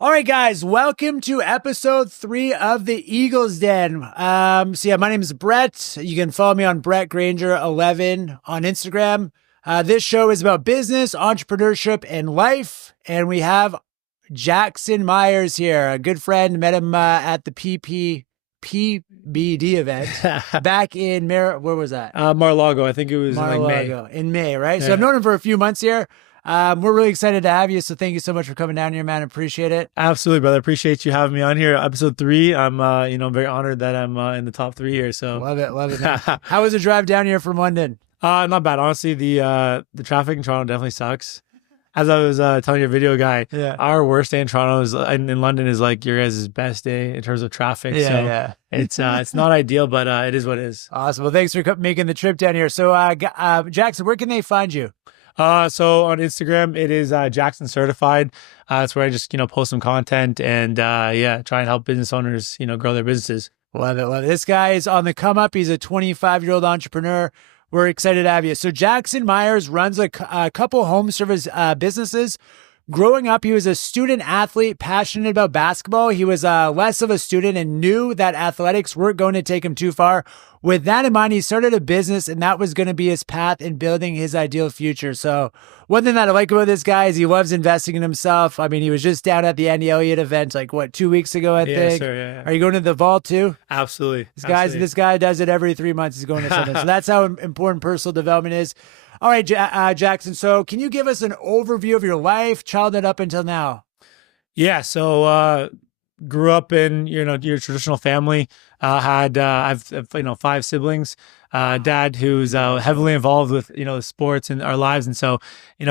All right, guys, welcome to episode 3 of the Eagles Den. My name is Brett. You can follow me on Brett Granger 11 on Instagram. This show is about business, entrepreneurship, and life. And we have Jackson Myers here, a good friend. Met him at the PBD event back in where was that? Mar-a-Lago. I think it was Mar-a-Lago, in May, right? Yeah. So I've known him for a few months here. We're really excited to have you. So thank you so much for coming down here, man. Appreciate it. Absolutely, brother. Appreciate you having me on here. Episode 3. I'm, very honored that I'm in the top 3 here. So Love it, man. How was the drive down here from London? Not bad. Honestly, the traffic in Toronto definitely sucks. As I was telling your video guy, our worst day in Toronto is in London is like your guys' best day in terms of traffic. It's not ideal, but it is what it is. Awesome. Well, thanks for making the trip down here. So, Jackson, where can they find you? So on Instagram, it is Jackson Certified. That's where I just post some content and try and help business owners grow their businesses. Love it. This guy is on the come up. He's a 25-year-old entrepreneur. We're excited to have you. So Jackson Myers runs a couple home service businesses. Growing up, he was a student athlete, passionate about basketball. He was less of a student and knew that athletics weren't going to take him too far. With that in mind, he started a business, and that was going to be his path in building his ideal future. So one thing that I like about this guy is he loves investing in himself. I mean, he was just down at the Andy Elliott event, 2 weeks ago, I think. Sir, yeah. Are you going to the vault too? Absolutely. This guy does it every 3 months. He's going to something. So that's how important personal development is. All right, Jackson. So can you give us an overview of your life, childhood up until now? Yeah. So grew up in your traditional family. I've 5 siblings. Dad who's heavily involved with sports in our lives, and so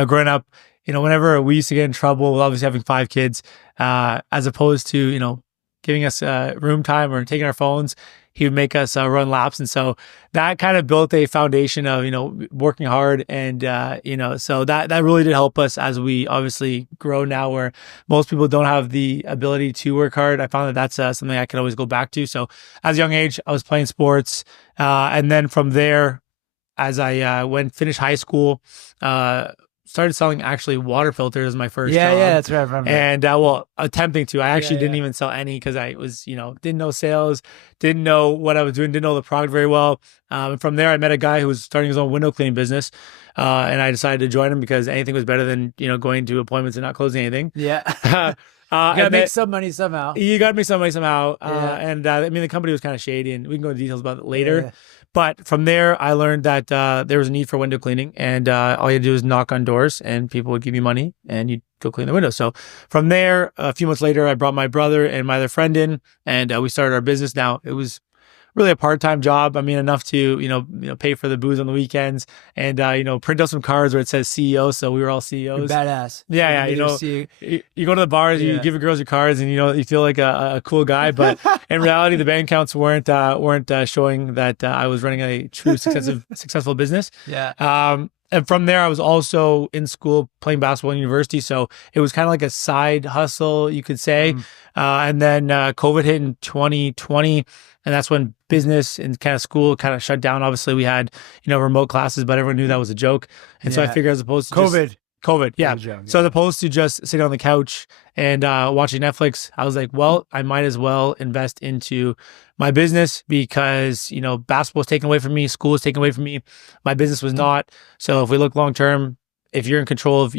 growing up, whenever we used to get in trouble with obviously having 5 kids, as opposed to giving us room time or taking our phones, he would make us run laps. And so that kind of built a foundation of, working hard. And, so that really did help us as we obviously grow now, where most people don't have the ability to work hard. I found that that's something I can always go back to. So as a young age, I was playing sports. And then from there, as I finished high school, started selling actually water filters as my first job. Yeah, that's right. I remember. And attempting to. I actually didn't even sell any because I was, didn't know sales, didn't know what I was doing, didn't know the product very well. And from there, I met a guy who was starting his own window cleaning business. And I decided to join him because anything was better than, going to appointments and not closing anything. Yeah. You gotta make some money somehow. You gotta make some money somehow. The company was kind of shady, and we can go into details about it later. Yeah. But from there, I learned that there was a need for window cleaning, and all you had to do is knock on doors, and people would give you money, and you'd go clean the windows. So from there, a few months later, I brought my brother and my other friend in, and we started our business. Now, it was really a part-time job. I mean, enough to, pay for the booze on the weekends and, print out some cards where it says CEO. So we were all CEOs. You're badass. Yeah. You go to the bars, you give your girls your cards and, you feel like a cool guy. But in reality, the bank accounts weren't showing that I was running a true successful business. Yeah. And from there, I was also in school playing basketball in university. So it was kind of like a side hustle, you could say. And then COVID hit in 2020. And that's when business and kind of school kind of shut down. Obviously, we had, remote classes, but everyone knew that was a joke. And so I figured as opposed to COVID, yeah. So as opposed to just sitting on the couch and watching Netflix, I was like, well, I might as well invest into my business because, basketball was taken away from me, school was taken away from me, my business was not. So if we look long term, if you're in control of,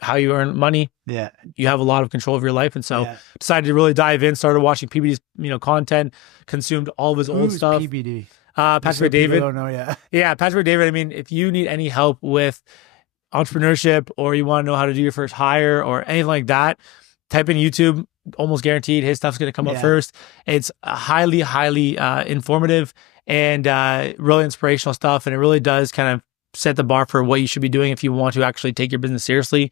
how you earn money, you have a lot of control of your life. And so decided to really dive in, started watching PBD's, content, consumed all of his old stuff. PBD? Patrick David. Don't know yet. Yeah, Patrick David. I mean, if you need any help with entrepreneurship or you want to know how to do your first hire or anything like that, type in YouTube. Almost guaranteed his stuff's going to come up first. It's highly, highly informative and really inspirational stuff. And it really does kind of set the bar for what you should be doing if you want to actually take your business seriously.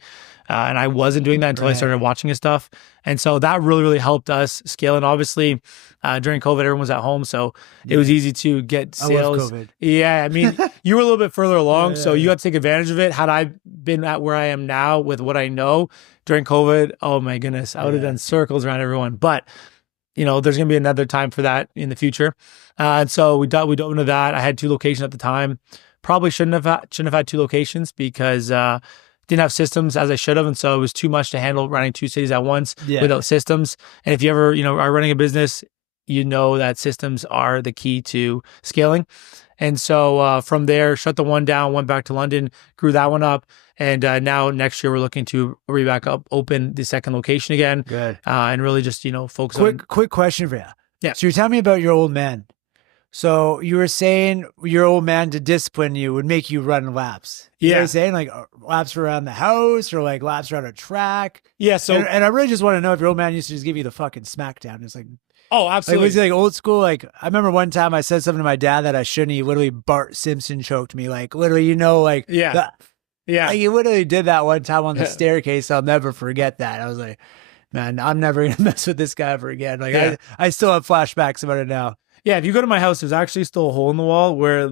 And I wasn't doing that until I started watching his stuff. And so that really, really helped us scale. And obviously during COVID, everyone was at home. So it was easy to get sales. I love COVID. Yeah. I mean, you were a little bit further along. So you had to take advantage of it. Had I been at where I am now with what I know during COVID, oh my goodness, I would have done circles around everyone. But there's going to be another time for that in the future. And so we dove into that. I had 2 locations at the time. Probably shouldn't have had 2 locations because didn't have systems as I should have. And so it was too much to handle running 2 cities at once Yeah. without systems. And if you ever, are running a business, you know that systems are the key to scaling. And so from there, shut the one down, went back to London, grew that one up. And now next year, we're looking to open the second location again. Good. And really just, focus on. Quick question for you. Yeah. So you're telling me about your old man. So you were saying your old man, to discipline you, would make you run laps. You know what I'm saying? Like laps around the house or like laps around a track. Yeah. So, and I really just want to know if your old man used to just give you the fucking smackdown. It's like, oh, absolutely. was he like old school? Like I remember one time I said something to my dad that I shouldn't. He literally Bart Simpson choked me. Like literally, like yeah. Like he literally did that one time on the staircase. I'll never forget that. I was like, man, I'm never gonna mess with this guy ever again. Like I still have flashbacks about it now. Yeah, if you go to my house, there's actually still a hole in the wall where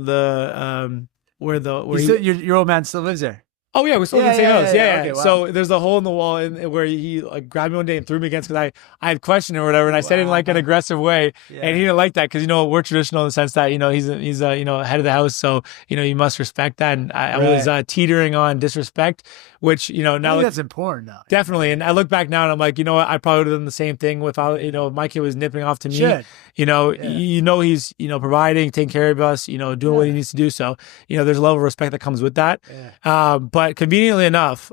your old man still lives there. Oh yeah, we're still in the same house. Yeah. Okay, wow. So there's a hole in the wall where he like grabbed me one day and threw me against because I had questioned or whatever, and I said it in like an aggressive way, and he didn't like that because we're traditional in the sense that he's head of the house, so you must respect that, and I was teetering on disrespect, which now that's important though. Definitely, and I look back now and I'm like, what, I probably would have done the same thing without if my kid was nipping off to me. Should. He's providing, taking care of us, doing what he needs to do. So there's a level of respect that comes with that. But conveniently enough,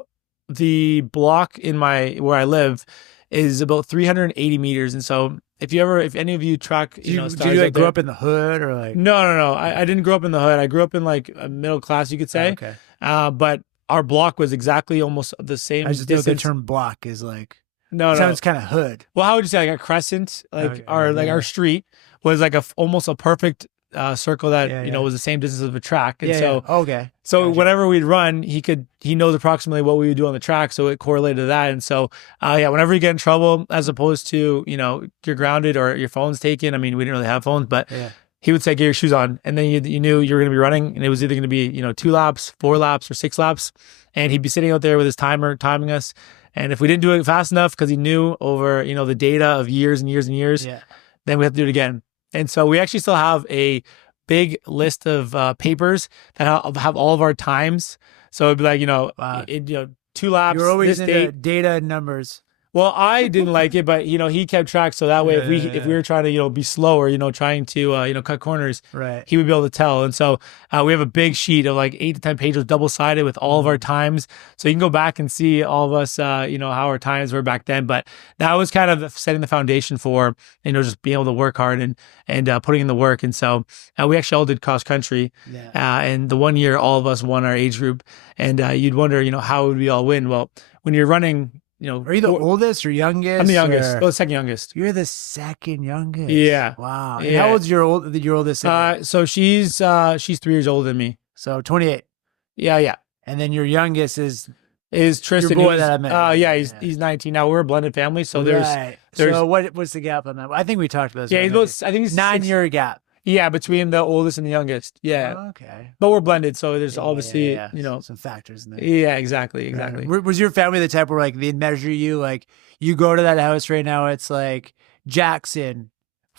the block where I live is about 380 meters, and so if any of you track, did you grow up in the hood or like? No. I didn't grow up in the hood. I grew up in like a middle class, you could say. Okay. But our block was exactly almost the same. I just know the term block is like. No. Sounds kind of hood. Well, how would you say like a crescent? Like our street was like almost a perfect circle that was the same distance of a track. And so whenever we'd run, he knows approximately what we would do on the track, so it correlated to that. And so whenever you get in trouble, as opposed to you're grounded or your phone's taken. I mean, we didn't really have phones, but he would say, get your shoes on, and then you knew you were going to be running, and it was either going to be 2 laps, 4 laps, or 6 laps, and he'd be sitting out there with his timer timing us. And if we didn't do it fast enough, because he knew over the data of years and years and years, then we have to do it again. And so we actually still have a big list of papers that have all of our times. So it'd be like 2 laps. You're always this into data and numbers. Well, I didn't like it, but he kept track, so that way if we were trying to be slow or trying to cut corners, he would be able to tell. And so we have a big sheet of like 8 to 10 pages, double-sided with all of our times, so you can go back and see all of us how our times were back then. But that was kind of setting the foundation for just being able to work hard and putting in the work. And so we actually all did cross country, and the one year all of us won our age group. And you'd wonder how would we all win? Well, when you're running. Are you the oldest or youngest? I'm the youngest. The second youngest. You're the second youngest. Yeah. Wow. And how old's your oldest? So she's 3 years older than me. So 28. Yeah. And then your youngest is Tristan. Your boy that I met. He's 19 now. We're a blended family, so there's so what's the gap on that? I think we talked about this. Yeah, I think he's 9-year gap. Yeah, between the oldest and the youngest. Yeah. Oh, okay. But we're blended, so there's obviously, some factors in there. Yeah, exactly. Was your family the type where like they'd measure you, like you go to that house right now, it's like Jackson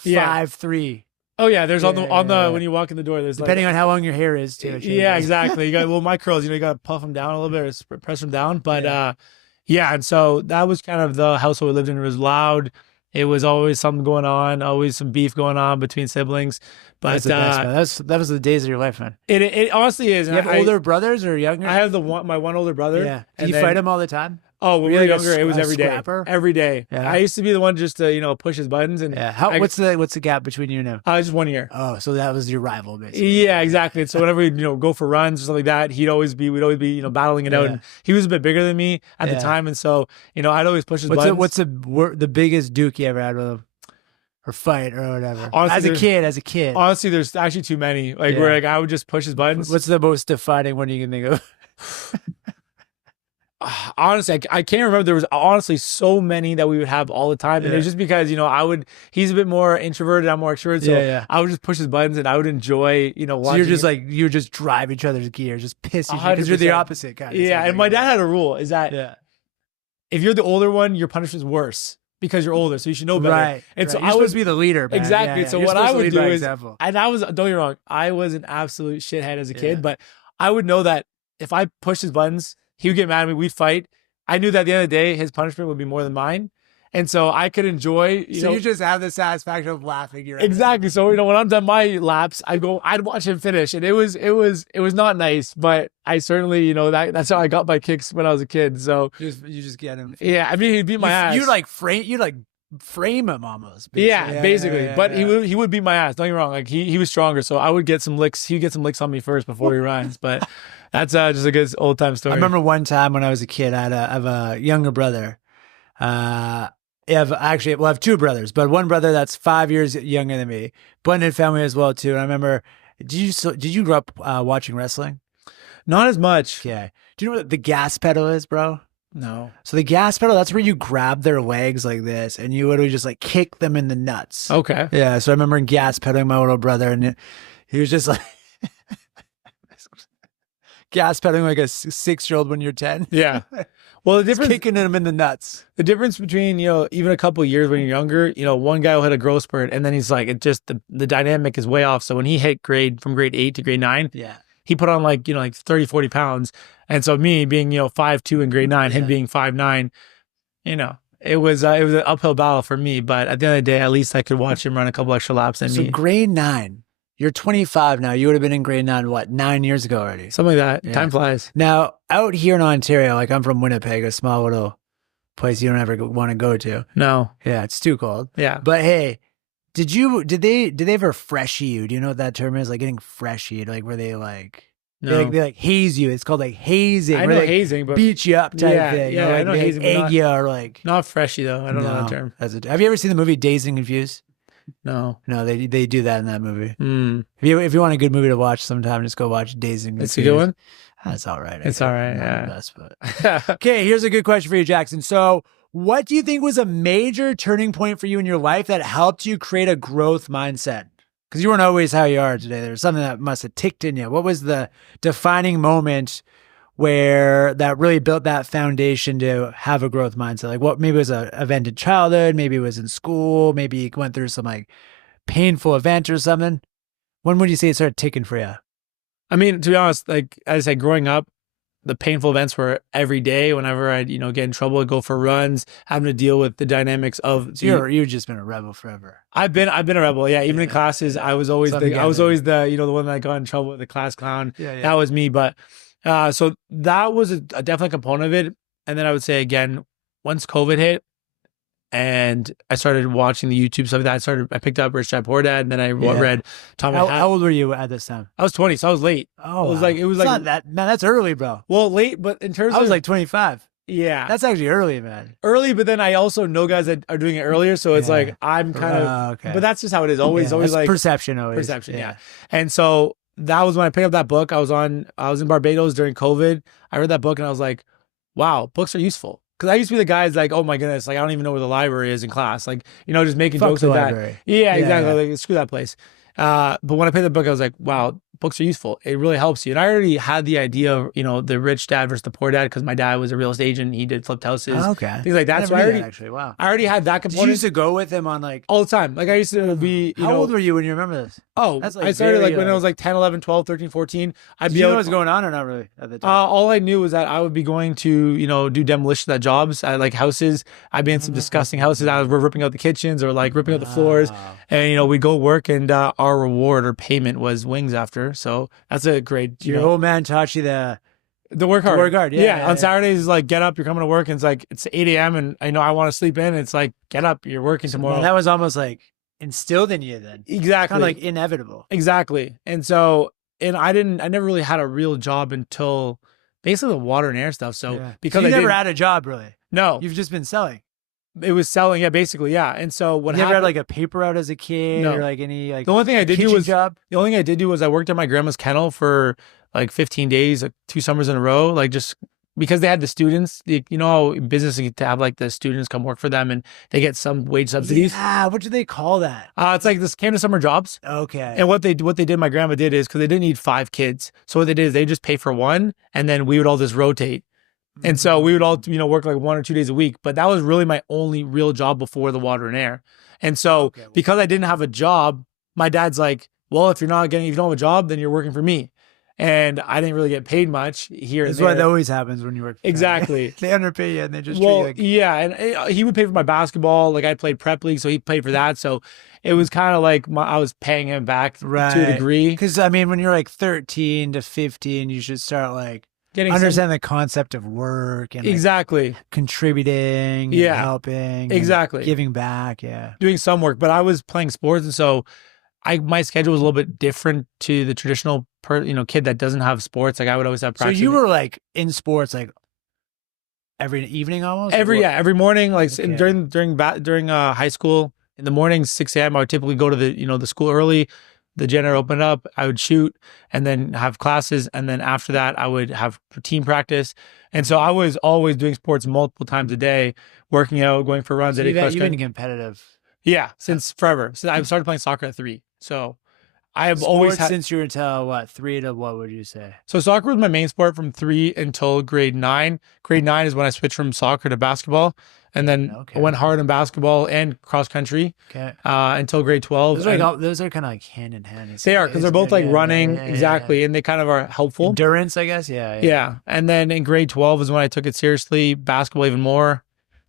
5'3". Oh yeah, there's on the when you walk in the door, there's depending on how long your hair is too. Yeah, exactly. You got my curls, you got to puff them down a little bit or press them down, but and so that was kind of the household we lived in. It was loud. It was always something going on, always some beef going on between siblings. But that's the best, man. That was the days of your life, man. It honestly is. You have older brothers or younger? I have my one older brother. Yeah. Do you fight him all the time? Oh, when we were younger, it was every day. Scrapper? Every day. Yeah. I used to be the one just to push his buttons. And what's the gap between you now? Just 1 year. Oh, so that was your rival, basically. Yeah, exactly. So whenever we'd go for runs or something like that, we'd always be battling it out. And he was a bit bigger than me at the time, and so I'd always push his buttons. What's the biggest duke you ever had with him? Or fight or whatever. Honestly, as a kid. Honestly, there's actually too many. Where I would just push his buttons. What's the most defining one you can think of? Honestly, I can't remember. There was honestly so many that we would have all the time, and it's just because he's a bit more introverted, I'm more extroverted, so I would just push his buttons, and I would enjoy watching. So you just drive each other's gear, just piss each other because you're the opposite kind. Yeah, and my dad had a rule is that if you're the older one, your punishment's worse. Because you're older, so you should know better. Right. And so you're supposed to be the leader, man. Exactly. So you're what I would do is, example. and don't get me wrong, I was an absolute shithead as a kid, but I would know that if I pushed his buttons, He would get mad at me. We'd fight. I knew that at the end of the day, his punishment would be more than mine. And so I could enjoy, you know. You just have the satisfaction of laughing. Exactly. So, you know, when I'm done my laps, I'd watch him finish. And it was not nice, but I certainly, you know, that's how I got my kicks when I was a kid. So you just get him. Yeah. I mean, he'd beat my ass. You frame him almost. Basically. Yeah, basically. But he would beat my ass. Don't get me wrong. Like he was stronger. So I would get some licks. He'd get some licks on me first before he runs. But that's just a good old time story. I remember one time when I was a kid, I have a younger brother. I have two brothers, but one brother that's 5 years younger than me. Blended family as well too. And I remember, did you grow up watching wrestling? Not as much. Yeah. Do you know what the gas pedal is, bro? No. So the gas pedal, that's where you grab their legs like this, and you literally just like kick them in the nuts. Okay. Yeah. So I remember gas pedaling my little brother, and he was just like gas pedaling like a 6-year-old when you're 10. Yeah. Well, the difference, kicking him in the nuts. The difference between, you know, even a couple of years when you're younger, you know, one guy will hit a growth spurt, and then he's like, the dynamic is way off. So when he hit from grade 8 to grade 9, yeah, he put on like, you know, like 30, 40 pounds. And so me being, you know, 5'2" in grade 9, him being 5'9", you know, it was an uphill battle for me. But at the end of the day, at least I could watch him run a couple extra laps than me. So grade 9. You're 25 now. You would have been in grade 9, what, 9 years ago already? Something like that. Yeah. Time flies. Now, out here in Ontario, like I'm from Winnipeg, a small little place you don't ever want to go to. No. Yeah, it's too cold. Yeah. But hey, did they ever freshy you? Do you know what that term is? Like getting freshied, like where they like... No. They like haze you. It's called like hazing. I know hazing, but beat you up type thing. Yeah, like, I know hazing, egg you or like not freshy though. I don't know that term. Have you ever seen the movie Dazed and Confused? No, they do that in that movie. Mm. If you want a good movie to watch sometime, just go watch Dazed and Confused. It's a good one. That's all right. It's all right. Not Yeah. the best, but okay. Here's a good question for you, Jackson. So, what do you think was a major turning point for you in your life that helped you create a growth mindset? Because you weren't always how you are today. There was something that must have ticked in you. What was the defining moment where that really built that foundation to have a growth mindset? Like what, maybe it was an event in childhood, maybe it was in school, maybe you went through some like painful event or something. When would you say it started ticking for you? I mean, to be honest, like as I said, growing up, the painful events were every day. Whenever I'd, you know, get in trouble, I'd go for runs, having to deal with the dynamics of. So you've just been a rebel forever. I've been a rebel. Yeah. Even in classes, I was always the you know, the one that got in trouble with the class clown. Yeah. That was me. But, so that was a definite component of it. And then I would say again, once COVID hit and I started watching the YouTube stuff, I picked up Rich Dad Poor Dad, and then I read Tom. How old were you at this time? I was 20, so I was late. Oh, it was not that, man, that's early, bro. Well, late, but in terms I was like 25. Yeah. That's actually early, man. Early, but then I also know guys that are doing it earlier, so it's like I'm kind of okay. But that's just how it is. Always like perception Perception, yeah. And so that was when I picked up that book. I was in Barbados during COVID. I read that book and I was like, wow, books are useful. Because I used to be the guys like, oh my goodness, like I don't even know where the library is in class. Like, you know, just making jokes like that. Yeah, exactly. Yeah. Like, screw that place. But when I picked the book, I was like, wow, books are useful. It really helps you. And I already had the idea of, you know, the rich dad versus the poor dad, because my dad was a real estate agent. He did flipped houses. Oh, okay. Things like that. So I already had that component. Did you used to go with him on like... all the time. Like I used to be, How old were you when you remember this? Oh, that's like I started like when I was like 10, 11, 12, 13, 14. Did you know what was going on or not really at the time? All I knew was that I would be going to, you know, do demolitions at jobs at like houses. I'd be in some disgusting houses. We're ripping out the kitchens or like ripping out the floors. And, you know, we'd go work and our reward or payment was wings after. So that's a great, Your old man taught you the work hard. Work hard, yeah. On Saturdays, it's like, get up, you're coming to work. And it's like, it's 8 a.m. and I know I want to sleep in. It's like, get up, you're working tomorrow. Man, that was almost like instilled in you then. Exactly. Kind of like inevitable. Exactly. And so, and I never really had a real job until basically the water and air stuff. So because you never had a job really. No. You've just been selling. It was selling, yeah, basically, yeah. And so what happened? You never had like a paper route as a kid or like any like the only thing I did do was job? The only thing I did do was I worked at my grandma's kennel for like 15 days, like 2 summers in a row, like just because they had the students, you know how businesses get to have like the students come work for them and they get some wage subsidies. Yeah, what do they call that? It's like this Canada Summer Jobs. Okay. And what they did, my grandma did is because they didn't need 5 kids. So what they did is they just pay for one and then we would all just rotate. And so we would all, you know, work like 1 or 2 days a week. But that was really my only real job before the water and air. And so because I didn't have a job, my dad's like, well, if you don't have a job, then you're working for me. and I didn't really get paid much here That's and there. what always happens when you work. Exactly. They underpay you and they just treat you Well, like. yeah, and he would pay for my basketball. Like I played prep league, so he paid for that. So it was kind of like I was paying him back to a degree. Because I mean, when you're like 13 to 15, you should start like Getting understand the concept of work and like, exactly contributing, Yeah. and helping, Exactly. and giving back. Yeah. doing some work. But I was playing sports, and so my schedule was a little bit different to the traditional kid that doesn't have sports. Like I would always have So practice. you were like in sports like every evening almost? every morning, like Okay. during high school in the morning, 6 a.m. I would typically go to the school early. The gym would open up. I would shoot and then have classes, and then after that, I would have team practice. And so I was always doing sports multiple times a day, working out, going for runs. So I did you've been competitive. Yeah, since forever. So I started playing soccer at 3. So I have always had. Since you were until what, 3 to what would you say? So soccer was my main sport from 3 until grade 9. Grade 9 is when I switched from soccer to basketball, and then I went hard in basketball and cross country. Okay. Until grade 12. Those are kind of like hand in hand. They are, because they're both like running, exactly, and they kind of are helpful. Endurance, I guess. Yeah. And then in grade 12 is when I took it seriously, basketball even more.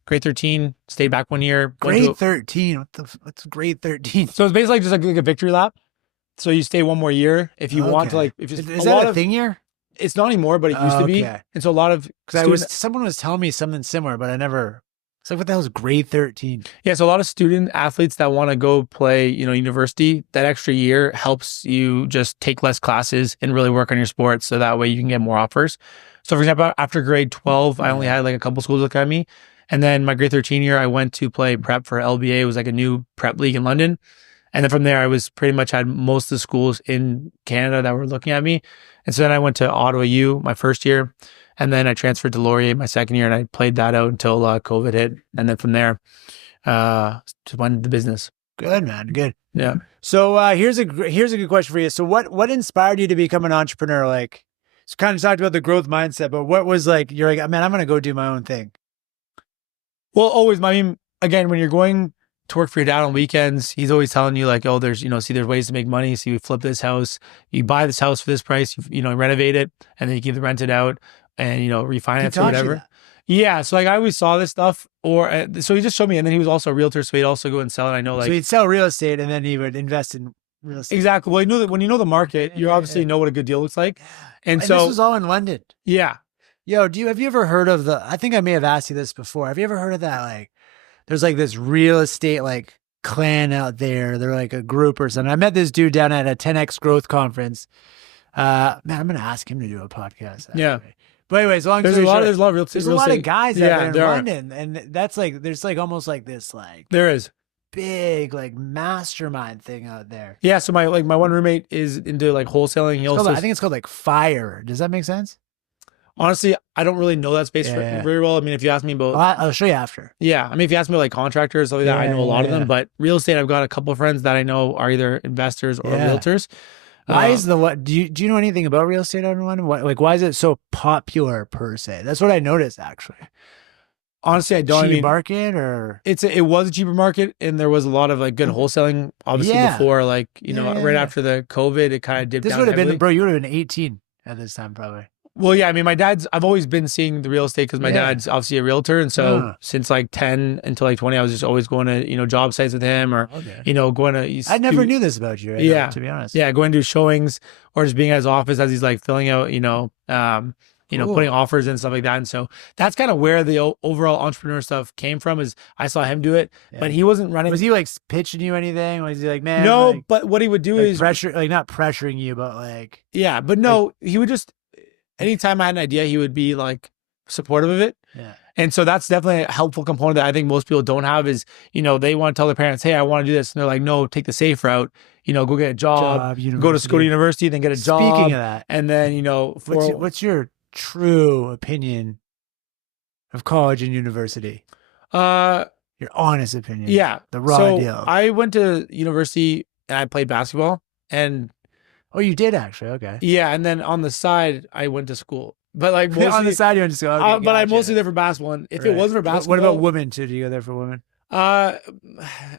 Grade 13, stayed back 1 year. Grade 13. What's grade 13? So it's basically just like a victory lap. So you stay 1 more year if you want to, like, if is that a thing here? It's not anymore, but it used to be. And so a lot of someone was telling me something similar, but I never. It's like, what the hell is grade 13? Yeah, so a lot of student athletes that want to go play, university, that extra year helps you just take less classes and really work on your sports, so that way you can get more offers. So for example, after grade 12, I only had like a couple schools look at me. And then my grade 13 year, I went to play prep for LBA. It was like a new prep league in London. And then from there, I was pretty much had most of the schools in Canada that were looking at me. And so then I went to Ottawa U my first year. And then I transferred to Laurier my second year, and I played that out until COVID hit. And then from there, just went into the business. Good, man. Good. Yeah. So here's a good question for you. So what inspired you to become an entrepreneur? Like, so kind of talked about the growth mindset, but what was like, you're like, man, I'm going to go do my own thing. Well, always, I mean, again, when you're going to work for your dad on weekends, he's always telling you like, oh, there's ways to make money. So you flip this house, you buy this house for this price, you renovate it, and then you keep the rent it out and, refinance or whatever. Yeah. So like I always saw this stuff, so he just showed me, and then he was also a realtor. So he'd also go and sell it. I know, like, so he'd sell real estate and then he would invest in real estate. Exactly. Well, you know that when you know the market, you obviously know what a good deal looks like. And so this was all in London. Yeah. Yo, have you ever heard of I think I may have asked you this before. Have you ever heard of that? Like, there's like this real estate like clan out there. They're like a group or something. I met this dude down at a 10X growth conference. Man, I'm going to ask him to do a podcast. Actually. Yeah. But anyways, there's a lot of real estate. There's a lot of guys out there in London. And that's like, there's like almost like this, like, there is big like mastermind thing out there. Yeah. So my one roommate is into like wholesaling. I think it's called like Fire. Does that make sense? Honestly, I don't really know that space very well. I mean, if you ask me about, I'll show you after. Yeah, I mean, if you ask me about like contractors, stuff like that, I know a lot of them. But real estate, I've got a couple of friends that I know are either investors or realtors. Why is do you know anything about real estate out in London? Why is it so popular per se? That's what I noticed actually. Honestly, I don't. Cheap market, or it was a cheaper market, and there was a lot of like good wholesaling. Obviously, before like right after the COVID, it kind of dipped. This would have been, bro. You would have been 18 at this time, probably. Well, yeah, I mean, I've always been seeing the real estate because my dad's obviously a realtor. And so since like 10 until like 20, I was just always going to, job sites with him or, going to. I never knew this about you, now, to be honest. Yeah, going to do showings or just being at his office as he's like filling out, putting offers and stuff like that. And so that's kind of where the overall entrepreneur stuff came from, is I saw him do it, but he wasn't running. Was he like pitching you anything? Was he like, man? No, like, but what he would do is pressure, like not pressuring you, but like. Yeah, but no, he would just. Anytime I had an idea, he would be like supportive of it. Yeah. And so that's definitely a helpful component that I think most people don't have is, they want to tell their parents, hey, I want to do this. And they're like, no, take the safe route, go get a job go to university, then get a job. Speaking of that. And then, what's your true opinion of college and university? Your honest opinion. Yeah. The raw deal. I went to university and I played basketball and. Oh, you did actually? Okay. Yeah, and then on the side, I went to school. But like mostly, on the side, you went to school. Okay, but I mostly there for basketball. And if it wasn't for basketball, what about women too? Do you go there for women? Uh,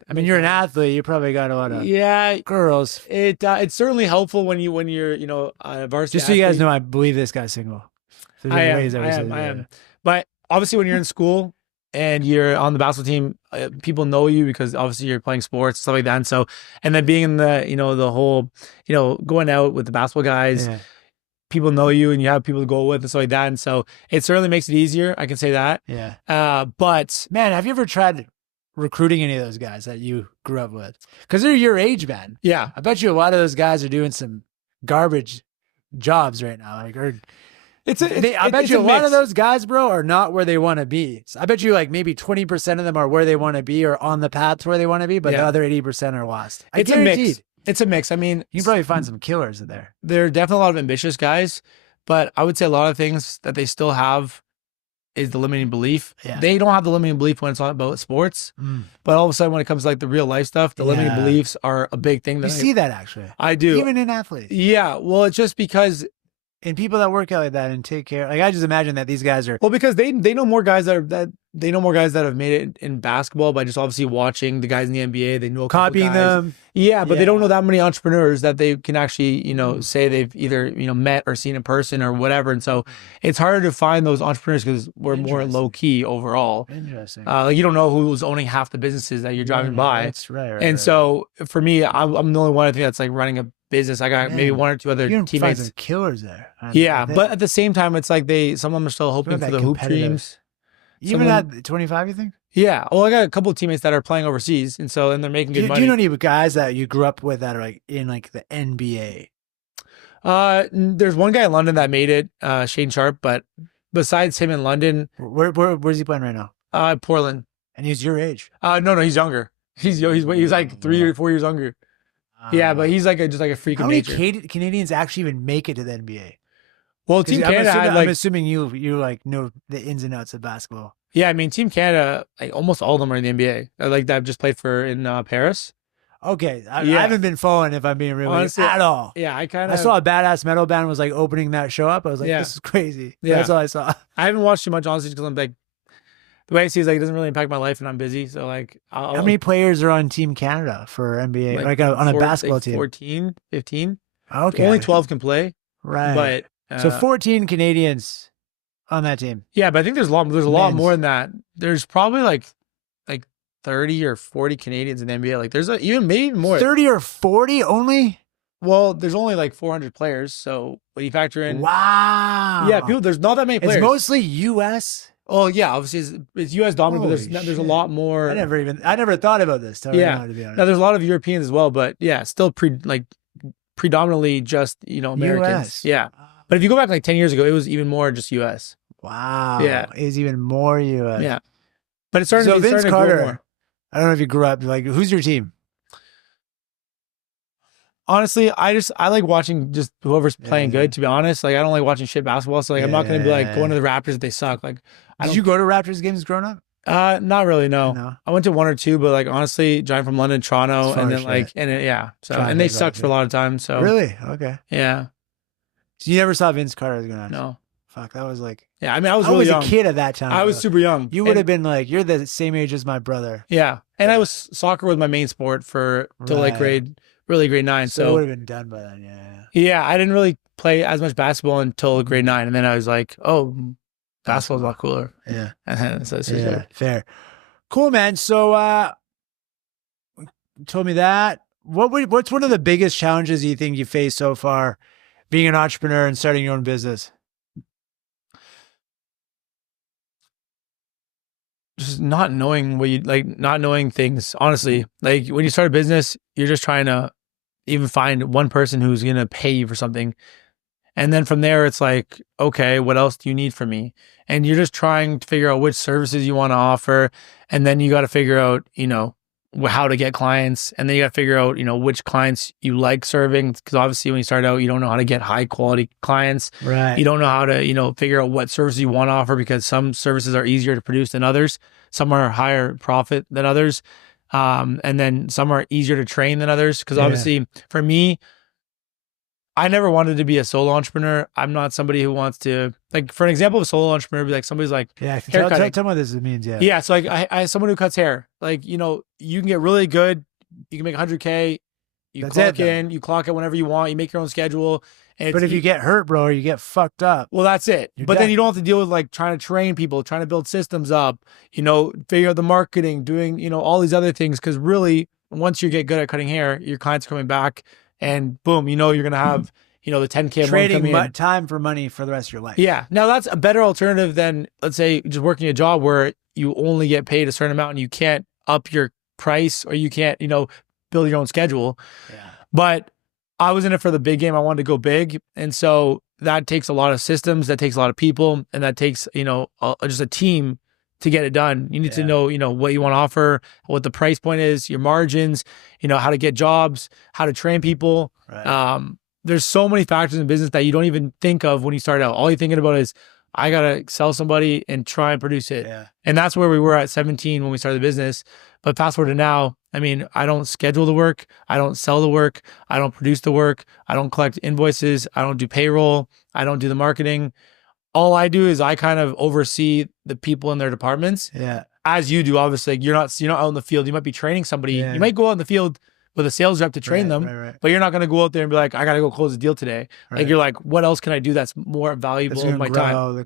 I mean, you're an athlete. You probably got a lot of yeah, girls. it's certainly helpful when you're a varsity Just so you guys athlete. know, I believe this guy's single. If there's any ways that we say I that. am. But obviously, when you're in school and you're on the basketball team, people know you because obviously you're playing sports, stuff like that. And so, and then being in the, the whole, going out with the basketball guys, Yeah. people know you and you have people to go with and stuff like that. And so it certainly makes it easier. I can say that. Yeah. But man, have you ever tried recruiting any of those guys that you grew up with? Because they're your age, man. yeah, I bet you a lot of those guys are doing some garbage jobs right now. Like, or I bet you a lot of those guys, bro, are not where they want to be. So I bet you like maybe 20% of them are where they want to be or on the path to where they want to be, but the other 80% are lost. It's a mix. It's a mix. I mean, you can probably find some killers in there. There are definitely a lot of ambitious guys, but I would say a lot of things that they still have is the limiting belief. Yeah. They don't have the limiting belief when it's not about sports, but all of a sudden when it comes to like the real life stuff, the limiting beliefs are a big thing. You see that actually. I do. Even in athletes. Yeah. Well, it's just because and people that work out like that and take care, like I just imagine that these guys are because they know more guys that have made it in basketball by just obviously watching the guys in the NBA. They know copying them. Yeah, but they don't know that many entrepreneurs that they can actually, say they've either, met or seen in person or whatever. And so it's harder to find those entrepreneurs because we're more low key overall. Interesting. Like you don't know who's owning half the businesses that you're driving by. That's right. And so for me, I'm the only one I think that's like running a business. I got maybe one or two other teammates. Find some killers there. Yeah, but at the same time, it's like some of them are still hoping for the hoop dreams. Even at 25, you think? Yeah. Well, I got a couple of teammates that are playing overseas, and they're making good money. Do you know any guys that you grew up with that are like in like the NBA? There's one guy in London that made it, Shane Sharp, but besides him in London, where's he playing right now? Portland. And he's your age? No, he's younger. He's like 3 or 4 years younger. Yeah, but he's like just like a freak of nature. How many Canadians actually even make it to the NBA? Well, Team Canada, I'm assuming you like know the ins and outs of basketball. Yeah, I mean, Team Canada, like almost all of them are in the NBA. Like that I've just played for in Paris. Okay, I haven't been following, if I'm being real, honestly, at all. Yeah, I saw a badass metal band was like opening that show up. I was like, this is crazy. Yeah, that's all I saw. I haven't watched too much honestly because I'm like, the way I see it doesn't really impact my life and I'm busy. So like, how many players are on Team Canada for NBA? Like on a basketball team? 14, 15. Okay, only 12 can play. Right, but. So 14 Canadians on that team. Yeah, but I think there's a lot more than that. There's probably like 30 or 40 Canadians in the NBA. Like there's even maybe more. 30 or 40 only? Well, there's only like 400 players. So when you factor in, wow, yeah, there's not that many players. It's mostly U.S. Oh yeah, obviously it's U.S. dominant, but there's a lot more. I never thought about this. To be honest. Now there's a lot of Europeans as well, but yeah, still predominantly just Americans. US. Yeah. But if you go back like 10 years ago, it was even more just U.S. Wow. Yeah. It was even more U.S. Yeah. But it's starting Vince to Carter, grow more. I don't know if you grew up, like, who's your team? Honestly, I like watching just whoever's playing good, to be honest. Like, I don't like watching shit basketball. So, like, I'm not going to be like going to the Raptors if they suck. Like, did you go to Raptors games growing up? Not really, no. I went to one or two, but like honestly, driving from London, Toronto, and then So and they sucked for a lot of time. So really, okay, yeah. So you never saw Vince Carter going on? No. Fuck, that was like. Yeah, I mean, I was really young. A kid at that time. I was super young. You would have been like, you're the same age as my brother. Yeah, and I was soccer was my main sport till like grade 9. So it would have been done by then. Yeah. Yeah, I didn't really play as much basketball until grade 9, and then I was like, oh, basketball's a lot cooler. Yeah. So it's just fair. Cool, man. So, you told me that. What's one of the biggest challenges you think you faced so far, being an entrepreneur and starting your own business? Just not knowing not knowing things. Honestly, like when you start a business, you're just trying to even find one person who's going to pay you for something. And then from there, it's like, okay, what else do you need from me? And you're just trying to figure out which services you want to offer. And then you got to figure out, how to get clients. And then you got to figure out, which clients you like serving. Because obviously when you start out, you don't know how to get high quality clients. Right. You don't know how to, figure out what services you want to offer because some services are easier to produce than others. Some are higher profit than others. And then some are easier to train than others. Because obviously for me, I never wanted to be a solo entrepreneur. I'm not somebody who wants to, like, for an example of a solo entrepreneur, be like somebody's like, Yeah, haircutting. tell me what this means. Yeah. Yeah. So like I someone who cuts hair, like, you know, you can get really good. You can make 100K. You clock in, you clock it whenever you want. You make your own schedule. And but if you get hurt, bro, or you get fucked up, well, that's it. But then you don't have to deal with like trying to train people, trying to build systems up, you know, figure out the marketing, doing, you know, all these other things. Cause really, once you get good at cutting hair, your clients are coming back and boom, you know, you're going to have, you know, the 10K trading time for money for the rest of your life. Yeah. Now that's a better alternative than, let's say, just working a job where you only get paid a certain amount and you can't up your price or you can't, you know, build your own schedule. Yeah. But I was in it for the big game. I wanted to go big. And so that takes a lot of systems, that takes a lot of people, and that takes, you know, just a team to get it done. You need to know, you know, what you want to offer, what the price point is, your margins, you know, how to get jobs, how to train people. Right. There's so many factors in business that you don't even think of when you start out. All you're thinking about is, I got to sell somebody and try and produce it. Yeah. And that's where we were at 17 when we started the business. But fast forward to now, I mean, I don't schedule the work. I don't sell the work. I don't produce the work. I don't collect invoices. I don't do payroll. I don't do the marketing. All I do is I kind of oversee the people in their departments. Yeah. As you do, obviously. You're not out in the field. You might be training somebody. Yeah. You might go out in the field with a sales rep to train them, but you're not going to go out there and be like, I got to go close a deal today. Right. Like, you're like, what else can I do that's more valuable in my time?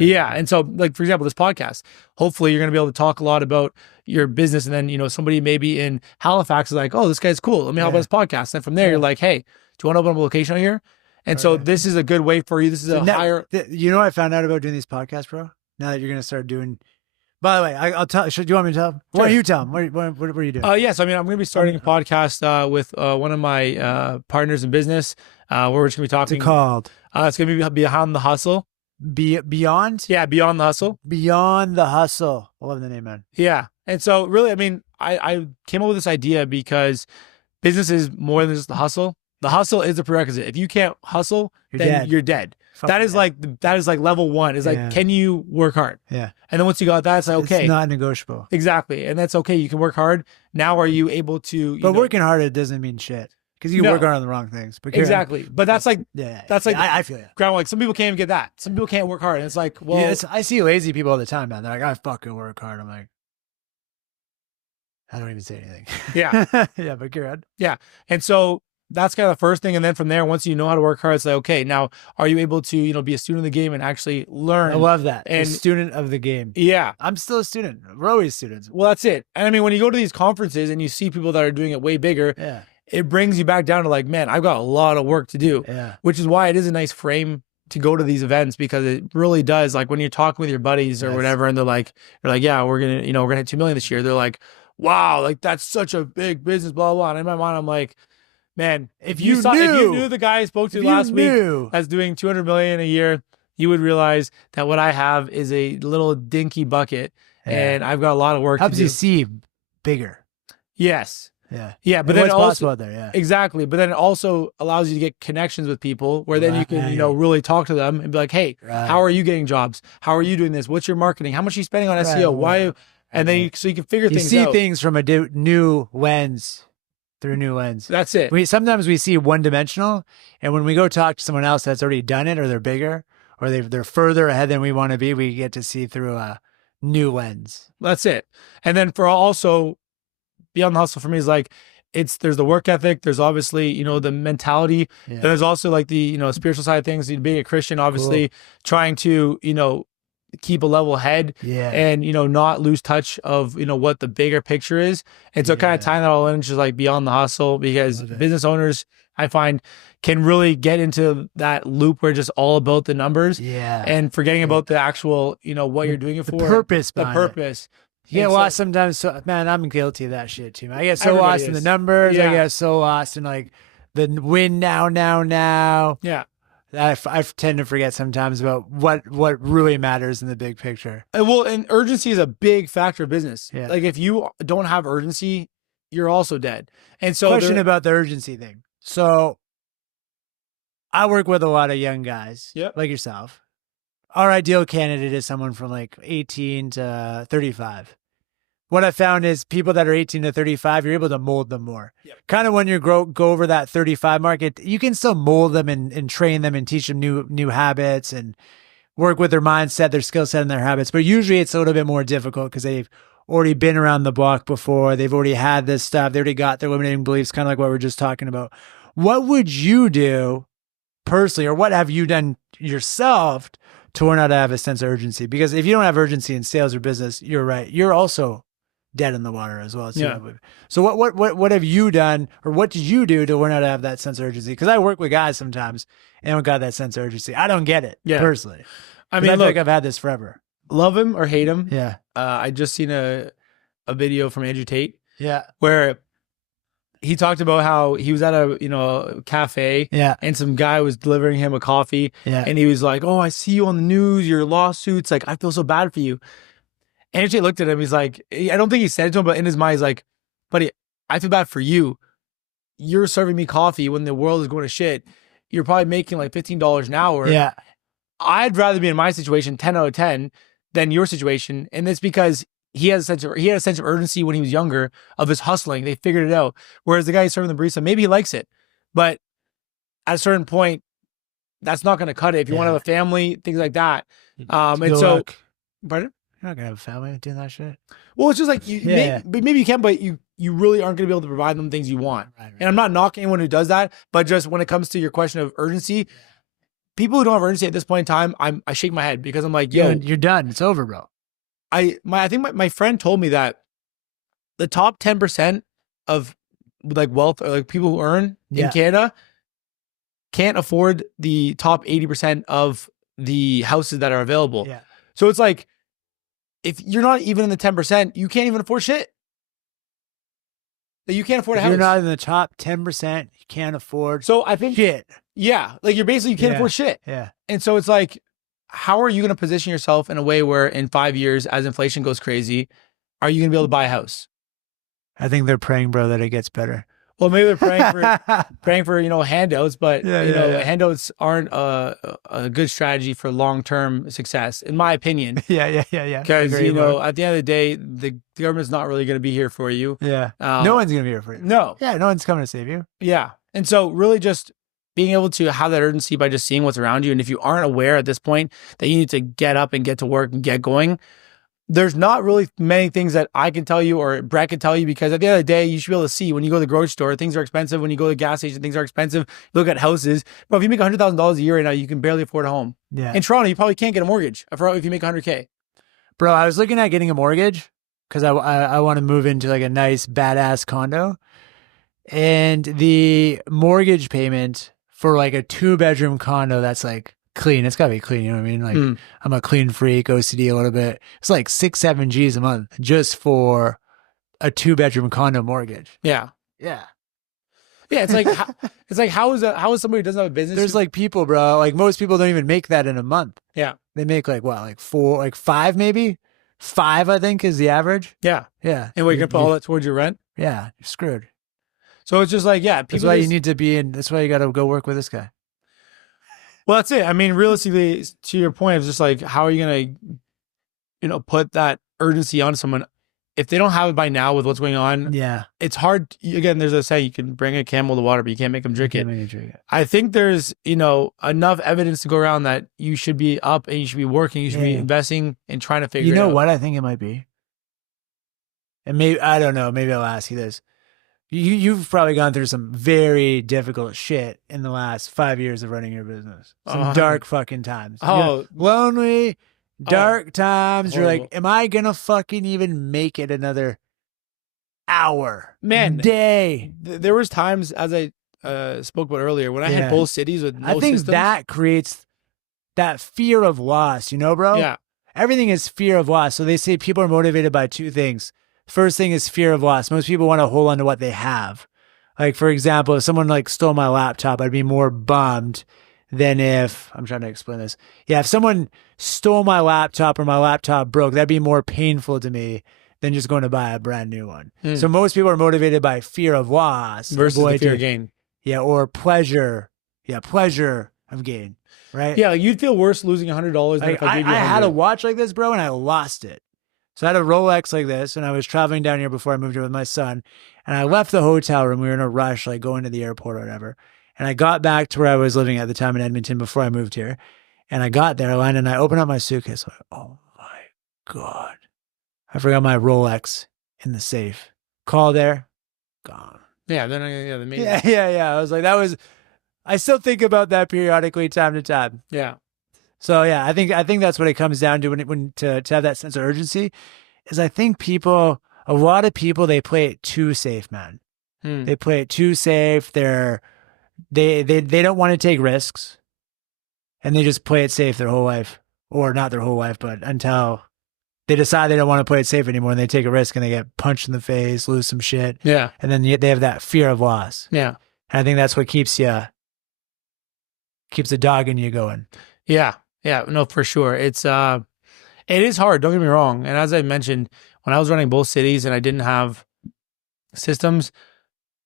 Yeah. And so, like, for example, this podcast, hopefully you're going to be able to talk a lot about your business. And then, you know, somebody maybe in Halifax is like, oh, this guy's cool. Let me help on this podcast. And from there, you're like, hey, do you want to open up a location out here? And so this is a good way for you. This is higher. You know what I found out about doing these podcasts, bro? Now that you're going to start doing... By the way, I'll tell. Do you want me to tell them? Why don't you tell them? What are you doing? Yes, I mean, I'm going to be starting a podcast with one of my partners in business. Where we're just going to be talking. What's it called? It's going to be Beyond the Hustle. Beyond? Yeah, Beyond the Hustle. Beyond the Hustle. I love the name, man. Yeah, and so really, I mean, I came up with this idea because business is more than just the hustle. The hustle is a prerequisite. If you can't hustle, then you're dead. That is like level one. Is like, can you work hard? Yeah. And then once you got that, it's like, okay, it's not negotiable. Exactly, and that's okay. You can work hard. Now, are you able to? But working hard, it doesn't mean shit because you can work hard on the wrong things. But exactly. But that's like, I feel you. Ground, like, some people can't even get that. Some people can't work hard, and it's like, well, I see lazy people all the time, man. They're like, I fucking work hard. I'm like, I don't even say anything. Yeah. Yeah, but go ahead. Yeah, and so that's kind of the first thing. And then from there, once you know how to work hard, it's like, okay, now are you able to, you know, be a student of the game and actually learn? I love that. And a student of the game. Yeah. I'm still a student. We're always students. Well, that's it. And I mean, when you go to these conferences and you see people that are doing it way bigger, it brings you back down to like, man, I've got a lot of work to do. Yeah. Which is why it is a nice frame to go to these events, because it really does. Like, when you're talking with your buddies or whatever, and you're like, yeah, we're going to hit 2 million this year. They're like, wow, like, that's such a big business, blah, blah, blah. And in my mind, I'm like, man, if you knew the guy I spoke to last week that's doing 200 million a year, you would realize that what I have is a little dinky bucket, and I've got a lot of work to do. Helps you see bigger. Yes. Yeah. Yeah. But then also, out there, yeah. Exactly. But then it also allows you to get connections with people where then you can, really talk to them and be like, hey, how are you getting jobs? How are you doing this? What's your marketing? How much are you spending on SEO? Why? And then so you can figure things out. You see things from a new lens. Through a new lens. That's it. Sometimes we see one-dimensional, and when we go talk to someone else that's already done it, or they're bigger, or they're further ahead than we want to be, we get to see through a new lens. That's it. And then for also Beyond the Hustle for me is like, there's the work ethic. There's obviously, the mentality. Yeah. And there's also like the, spiritual side of things. Being a Christian, obviously trying to, keep a level head and, not lose touch of, what the bigger picture is. And so kind of tying that all in, just like Beyond the Hustle, because business owners, I find, can really get into that loop where just all about the numbers and forgetting about the actual, what you're doing it for. The purpose. You get lost sometimes. So, man, I'm guilty of that shit too. Man. I get so lost in the numbers. I get so lost in like the win now. Yeah. I tend to forget sometimes about what really matters in the big picture. Well, and urgency is a big factor of business. Yeah. Like, if you don't have urgency, you're also dead. And so question about the urgency thing. So I work with a lot of young guys like yourself. Our ideal candidate is someone from like 18 to 35. what I found is people that are 18 to 35, you're able to mold them more. Yep. Kind of when you go over that 35 market, you can still mold them and train them and teach them new habits and work with their mindset, their skill set, and their habits. But usually it's a little bit more difficult because they've already been around the block before. They've already had this stuff. They already got their limiting beliefs, kind of like what we're just talking about. What would you do personally, or what have you done yourself to learn how to have a sense of urgency? Because if you don't have urgency in sales or business, you're right. You're also dead in the water as well. Yeah. So what have you done, or what did you do to learn how to have that sense of urgency? Because I work with guys sometimes and don't got that sense of urgency. I don't get it personally. I mean, I feel look, like I've had this forever. love him or hate him. Yeah. I just seen a video from Andrew Tate Yeah. where he talked about how he was at a cafe, Yeah. and some guy was delivering him a coffee, Yeah. and he was like, "Oh, I see you on the news, your lawsuits. Like, I feel so bad for you." Andrew Tate looked at him. He's like, I don't think he said it to him, but in his mind, he's like, "Buddy, I feel bad for you. You're serving me coffee when the world is going to shit. You're probably making like $15 an hour. Yeah. I'd rather be in my situation, 10 out of 10, than your situation." And it's because he had a sense of urgency when he was younger of his hustling. They figured it out. Whereas the guy serving the barista, maybe he likes it, but at a certain point, that's not going to cut it. If you want to have a family, things like that. And so, pardon? You're not gonna have a family doing that shit. Well, it's just like maybe you can, but you really aren't going to be able to provide them things you want. Right. And I'm not knocking anyone who does that, but just when it comes to your question of urgency, people who don't have urgency at this point in time, I shake my head because I'm like, yo, you're done. It's over, bro. I think my friend told me that the top 10% of like wealth or like people who earn in Canada can't afford the top 80% of the houses that are available. Yeah. So it's like, if you're not even in the 10%, you can't even afford shit. That you can't afford a house. You're not in the top 10%. You can't afford. So I think shit. Yeah, like you can't afford shit. Yeah. And so it's like, how are you going to position yourself in a way where in 5 years, as inflation goes crazy, are you going to be able to buy a house? I think they're praying, bro, that it gets better. Well, maybe they're praying for handouts, but handouts aren't a good strategy for long-term success, in my opinion. Yeah. Because at the end of the day, the government's not really going to be here for you. Yeah. No one's going to be here for you. No. Yeah, no one's coming to save you. Yeah. And so really just being able to have that urgency by just seeing what's around you. And if you aren't aware at this point that you need to get up and get to work and get going, there's not really many things that I can tell you or Brett can tell you, because at the end of the day, you should be able to see when you go to the grocery store, things are expensive. When you go to the gas station, things are expensive. Look at houses. But if you make $100,000 a year right now, you can barely afford a home. Yeah. In Toronto, you probably can't get a mortgage if you make $100K. Bro, I was looking at getting a mortgage because I want to move into like a nice badass condo. And the mortgage payment for like a 2-bedroom condo that's like clean. It's got to be clean. You know what I mean? Like I'm a clean freak, OCD a little bit. It's like 6-7 G's a month just for a 2-bedroom condo mortgage. Yeah. Yeah. Yeah. It's like, how is somebody who doesn't have a business? There's like people, bro, like most people don't even make that in a month. Yeah. They make like what, like 4, like 5 maybe? 5, I think, is the average. Yeah. Yeah. And you're going to put all that towards your rent? Yeah. You're screwed. So it's just like, that's why you need to be in. That's why you got to go work with this guy. Well, that's it. I mean, realistically, to your point, it's just like, how are you going to, put that urgency on someone if they don't have it by now with what's going on? Yeah. It's hard. Again, there's a saying, you can bring a camel to water, but you can't make them drink it. Make drink it. I think there's, enough evidence to go around that you should be up and you should be working. You should be investing and trying to figure it out. You know what I think it might be? And maybe, I don't know, maybe I'll ask you this. You've probably gone through some very difficult shit in the last 5 years of running your business. Some dark fucking times. Lonely, dark times. Horrible. You're like, am I going to fucking even make it another hour? Man. Day? There was times, as I spoke about earlier, when I had both cities with no I think systems, that creates that fear of loss, bro? Yeah. Everything is fear of loss. So they say people are motivated by 2 things. First thing is fear of loss. Most people want to hold on to what they have. Like, for example, if someone like stole my laptop, I'd be more bummed than if, I'm trying to explain this. Yeah, if someone stole my laptop or my laptop broke, that'd be more painful to me than just going to buy a brand new one. So most people are motivated by fear of loss versus the fear of gain. Yeah, or pleasure. Yeah, pleasure of gain, right? Yeah, like you'd feel worse losing $100 than if I gave you $100. I had a watch like this, bro, and I lost it. So I had a Rolex like this, and I was traveling down here before I moved here with my son. And I left the hotel room. We were in a rush, like going to the airport or whatever. And I got back to where I was living at the time in Edmonton before I moved here. And I got there, and I opened up my suitcase. Like, oh my God. I forgot my Rolex in the safe. Call there, gone. Yeah, then they made Yeah. I was like, I still think about that periodically, time to time. Yeah. So yeah, I think that's what it comes down to when to have that sense of urgency, is I think a lot of people, they play it too safe, man. They play it too safe. They don't want to take risks, and they just play it safe their whole life, or not their whole life, but until they decide they don't want to play it safe anymore, and they take a risk and they get punched in the face, lose some shit. Yeah. And then they have that fear of loss. Yeah. And I think that's what keeps the dog in you going. Yeah. Yeah. No, for sure. It is hard. Don't get me wrong. And as I mentioned, when I was running both cities and I didn't have systems,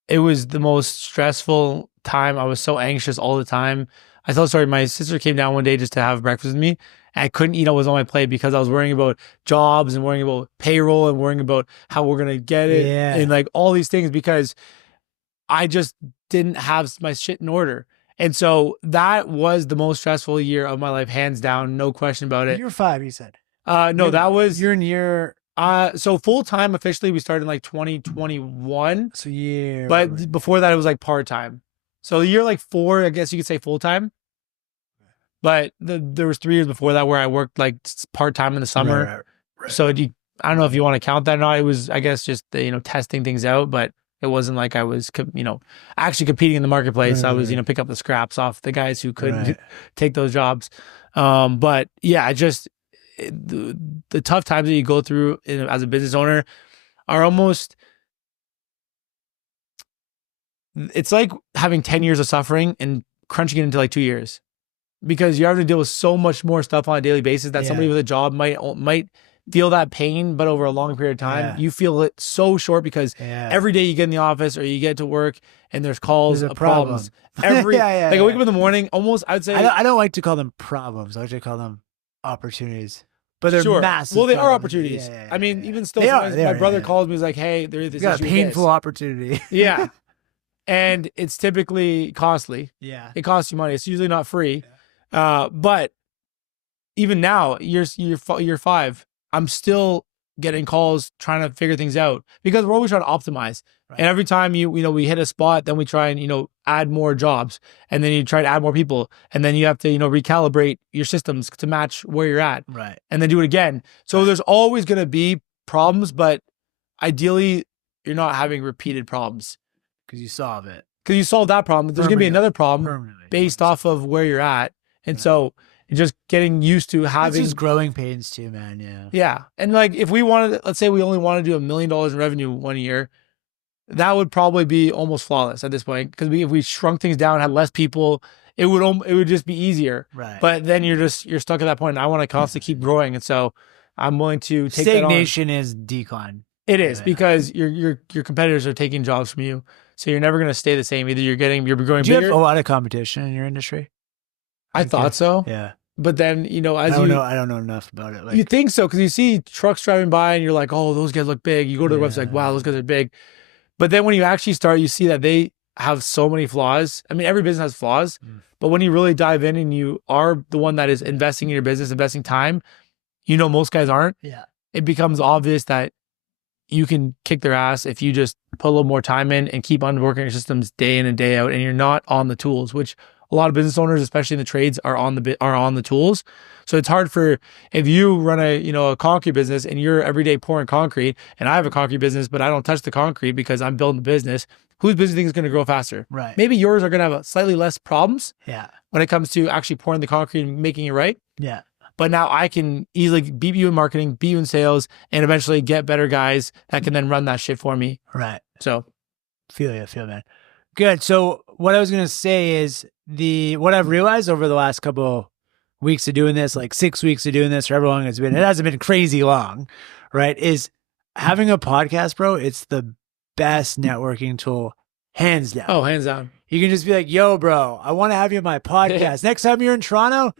it was the most stressful time. I was so anxious all the time. I tell a story. My sister came down one day just to have breakfast with me. And I couldn't eat what was on my plate because I was worrying about jobs and worrying about payroll and worrying about how we're going to get it and like all these things, because I just didn't have my shit in order. And so that was the most stressful year of my life, hands down, no question about it. Year 5, you said? No, that was... You're in year... So full-time officially, we started in like 2021. So yeah. But before that, it was like part-time. So year like 4, I guess you could say full-time. But there was 3 years before that where I worked like part-time in the summer. Right. So I don't know if you want to count that or not. It was, I guess, just, testing things out, but it wasn't like I was, actually competing in the marketplace. I was, pick up the scraps off the guys who couldn't take those jobs. But yeah, the tough times that you go through as a business owner are almost, it's like having 10 years of suffering and crunching it into like 2 years, because you're having to deal with so much more stuff on a daily basis that somebody with a job might feel that pain, but over a long period of time, you feel it so short because every day you get in the office or you get to work and there's calls, problems. Like I wake up in the morning, almost, I'd say. I don't like to call them problems. I like to call them opportunities. But they're massive. Well, they problems. are opportunities. I mean, even still, my brother calls me, he's like, hey, there's this issue. A painful opportunity. Yeah. And it's typically costly. Yeah. It costs you money. It's usually not free. But even now, year 5, I'm still getting calls trying to figure things out because we're always trying to optimize. Right. And every time we hit a spot, then we try and, add more jobs, and then you try to add more people, and then you have to, recalibrate your systems to match where you're at. Right. And then do it again. So there's always going to be problems, but ideally you're not having repeated problems. Because you solve it. Because you solve that problem. There's going to be another problem based off of where you're at. And so just getting used to having... It's just growing pains too, man. Yeah. Yeah. And like if we wanted, let's say we only want to do $1 million in revenue one year, that would probably be almost flawless at this point. Because if we shrunk things down, had less people, it would just be easier. Right. But then you're stuck at that point. And I want to constantly keep growing. And so I'm willing to take stagnation is decline. It is because your competitors are taking jobs from you. So you're never going to stay the same. Either you're growing bigger. Do you have a lot of competition in your industry? I thought so. Yeah. But then, I don't know enough about it. You think so, because you see trucks driving by and you're like, oh, those guys look big. You go to the website, like, wow, those guys are big. But then when you actually start, you see that they have so many flaws. I mean, every business has flaws, but when you really dive in and you are the one that is investing in your business, investing time, most guys aren't. Yeah. It becomes obvious that you can kick their ass if you just put a little more time in and keep on working your systems day in and day out, and you're not on the tools, which a lot of business owners, especially in the trades, are on the tools. So it's hard if you run a concrete business and you're every day pouring concrete, and I have a concrete business, but I don't touch the concrete because I'm building the business. Whose business think is going to grow faster? Right. Maybe yours are going to have slightly less problems. Yeah. When it comes to actually pouring the concrete and making it right. Yeah. But now I can easily beat you in marketing, beat you in sales, and eventually get better guys that can then run that shit for me. Right. So, feel man. Good. So what I was gonna say is what I've realized over the last couple weeks of doing this, like 6 weeks of doing this, or however long it's been, it hasn't been crazy long, right? Is having a podcast, bro. It's the best networking tool, hands down. Oh, hands down. You can just be like, yo, bro, I want to have you on my podcast. Next time you're in Toronto,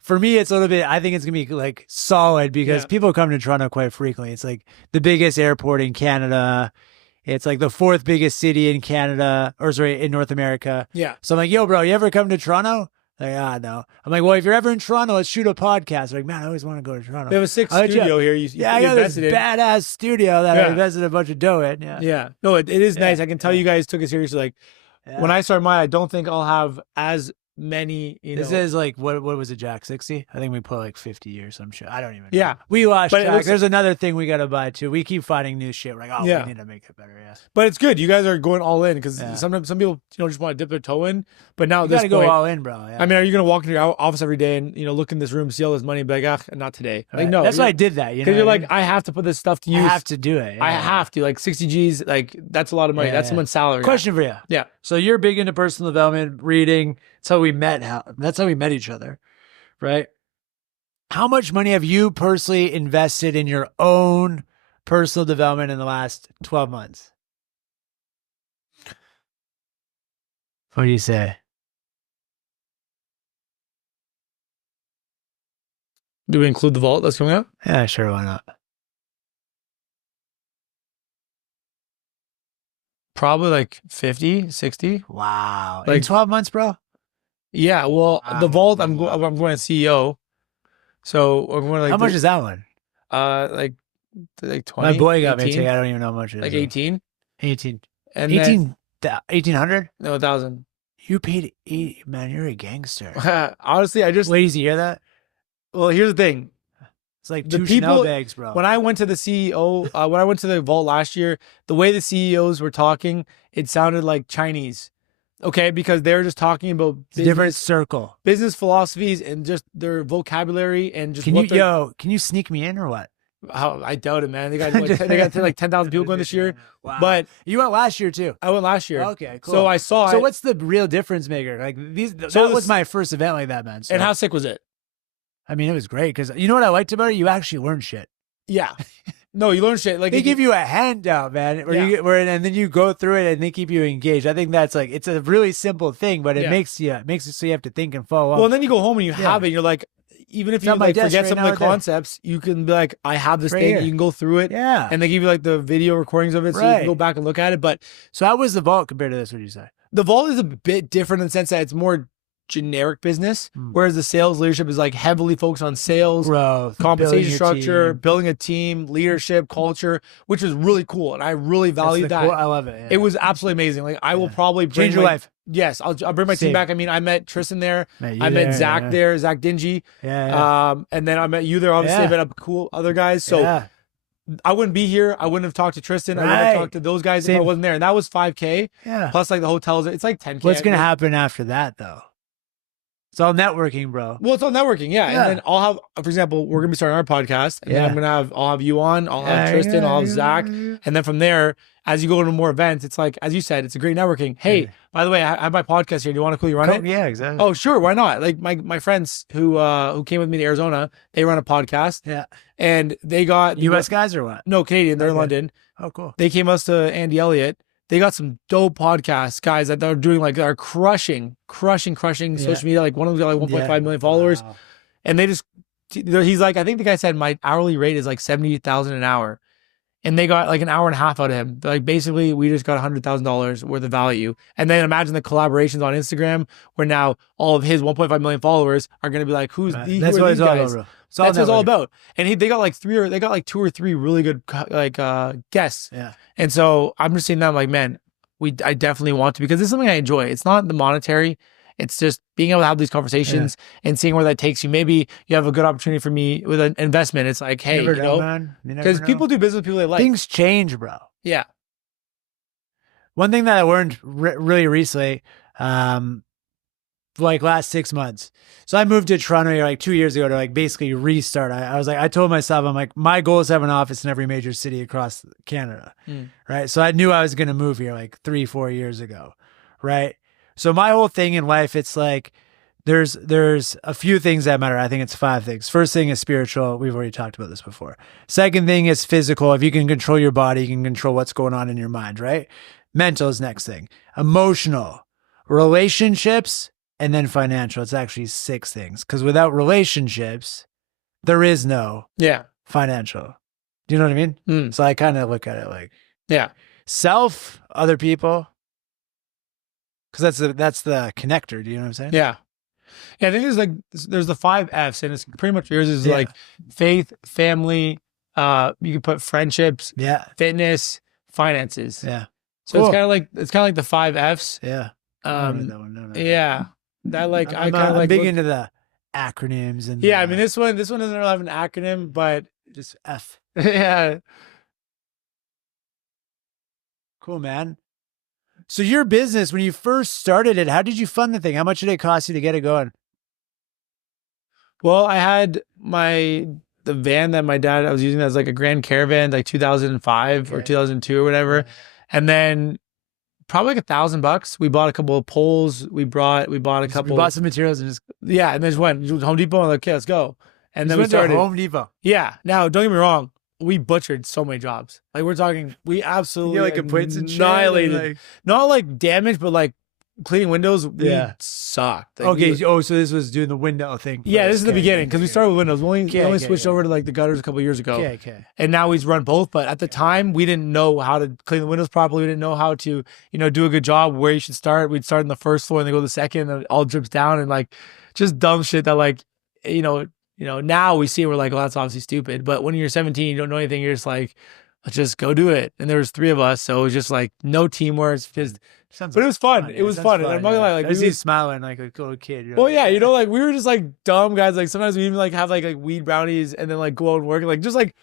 for me, it's a little bit, I think it's going to be like solid because people come to Toronto quite frequently. It's like the biggest airport in Canada. It's like the 4th biggest city in Canada, or sorry, in North America. Yeah. So I'm like, yo, bro, you ever come to Toronto? Like, no. I'm like, well, if you're ever in Toronto, let's shoot a podcast. They're like, man, I always want to go to Toronto. We have a 6 studio here. I got this badass studio that I invested a bunch of dough in. Yeah. No, it is nice. I can tell you guys took it seriously. Like when I start mine, I don't think I'll have as many, This is like, what was it, Jack? 60? I think we put like 50 or some shit. I don't even know. Yeah. We lost But track. There's another thing we got to buy too. We keep finding new shit. We're like, we need to make it better. Yeah. But it's good. You guys are going all in because sometimes some people, just want to dip their toe in. But now you got to go all in, bro. Yeah. I mean, are you going to walk into your office every day and, look in this room, see all this money and be like, not today? Like, right. no. That's why I did that. Because you're like, I have to put this stuff to use. I have to do it. Yeah. I have to. Like 60 G's, like that's a lot of money. That's someone's salary. Question for you. Yeah. So you're big into personal development, reading. That's how we met. That's how we met each other, right? How much money have you personally invested in your own personal development in the last 12 months? What do you say? Do we include the vault that's coming up? Yeah, sure. Why not? Probably like 50, 60. Wow. Like in 12 months, bro? Yeah. Well, the vault, I'm going to CEO. So we're going to like. How much is that one? Like 20. My boy got 18? me too. I don't even know how much it is. Like 18? 18. And 1,800? No, 1,000. You paid 8. Man, you're a gangster. Honestly, Ladies, you hear that? Well, here's the thing. It's like The 2 people, Chanel bags, bro. When I went to the CEO, when I went to the vault last year, the way the CEOs were talking, it sounded like Chinese. Okay, because they're just talking about different circle, business philosophies, and just their vocabulary and just. Can you sneak me in or what? I doubt it, man. They got like 10,000 people going this year. Wow. But you went last year too. I went last year. Okay, cool. So I saw. So what's the real difference maker? Like that was my first event like that, man. So, and how sick was it? I mean, it was great because you know what I liked about it? You actually learned shit. Yeah. No, you learn shit. Like they give you a handout, man, and then you go through it and they keep you engaged. I think that's like, it's a really simple thing, but it makes it so you have to think and follow up. Well, and then you go home and you have it. And you're like, even if you like forget some of the concepts, you can be like, I have this thing. You can go through it. Yeah. And they give you like the video recordings of it, so you can go back and look at it. But so how was the vault compared to this? What did you say? The vault is a bit different in the sense that it's more generic business, whereas the sales leadership is like heavily focused on sales, growth, compensation structure, building a team, leadership, culture, which is really cool, and I really valued that. Cool. I love it. Yeah. It was absolutely amazing. Like I will probably change your life. Yes, I'll bring my team back. I mean, I met Tristan there. I met Zach there, Zach Dingy. And then I met you there. Obviously, I met up cool other guys. So I wouldn't be here. I wouldn't have talked to Tristan. I wouldn't have talked to those guys if I wasn't there. And that was $5K. Yeah. Plus, like the hotels, it's like $10K. What's gonna happen after that, though? It's all networking, bro. Well, it's all networking, yeah. And then I'll have, for example, we're gonna be starting our podcast, and then I'll have you on, I'll have Tristan, I'll have Zach, and then from there, as you go to more events, it's like, as you said, it's a great networking. Hey, by the way, I have my podcast here. Do you want to quickly run it? Yeah, exactly. Oh, sure, why not? Like my friends who came with me to Arizona, they run a podcast. Yeah. And they got US guys or what? No, Canadian. They're in London. Oh, cool. They came us to Andy Elliott. They got some dope podcast guys that are doing like, are crushing social media. Like one of them got like 1.5 million followers. Wow. And he's like, I think the guy said my hourly rate is like 70,000 an hour. And they got like an hour and a half out of him. Like basically we just got $100,000 worth of value. And then imagine the collaborations on Instagram where now all of his 1.5 million followers are going to be like, who are these guys? That's what it's all about. And they got like 2 or 3 really good guests. Yeah. And so I'm just seeing them like, man, I definitely want to, because this is something I enjoy. It's not the monetary. It's just being able to have these conversations and seeing where that takes you. Maybe you have a good opportunity for me with an investment. It's like, hey, because people do business with people they like. Things change, bro. Yeah. One thing that I learned really recently, like last 6 months. So I moved to Toronto here like 2 years ago to like basically restart. I was like, I told myself, I'm like, my goal is to have an office in every major city across Canada. Right. So I knew I was going to move here like 3-4 years ago. Right. So my whole thing in life, it's like, there's a few things that matter. I think it's 5 things. First thing is spiritual. We've already talked about this before. Second thing is physical. If you can control your body, you can control what's going on in your mind, right? Mental is next thing. Emotional. Relationships and then financial. It's actually 6 things. Because without relationships, there is no financial. Do you know what I mean? So I kind of look at it like self, other people. Because that's the connector. Do you know what I'm saying? Yeah. I think there's the 5 F's, and it's pretty much yours is like faith, family. You can put friendships, fitness, finances. Yeah. So it's kind of like the 5 F's. Yeah. That one. Yeah. That like I'm kind of like big into the acronyms and I mean this one doesn't really have an acronym, but just F. Yeah. Cool, man. So your business, when you first started it, how did you fund the thing? How much did it cost you to get it going? Well, I had the van that my dad, I was using as like a Grand Caravan, like 2005 or 2002 or whatever. And then probably like $1,000. We bought a couple of poles. We bought some materials and just and then just went to Home Depot and like, okay, let's go. And then we started Home Depot. Yeah. Now, don't get me wrong. We butchered so many jobs. Like we're talking, we absolutely like annihilated. Like, not like damage, but like cleaning windows. We sucked. Like, okay. So this was doing the window thing. Yeah, this is the beginning because we started with windows. We only switched over to like the gutters a couple of years ago. Okay. And now we've run both. But at the time, we didn't know how to clean the windows properly. We didn't know how to, do a good job where you should start. We'd start in the first floor and then go to the second, and it all drips down and like just dumb shit that like, now we see it, we're like, well, that's obviously stupid. But when you're 17, you don't know anything. You're just like, let's just go do it. And there was 3 of us. So it was just like no teamwork. But it was fun. It was fun. And I'm not gonna lie, like, I see you smiling like a little kid. Well, like we were just like dumb guys. Like sometimes we even like have like weed brownies and then like go out and work. Like just like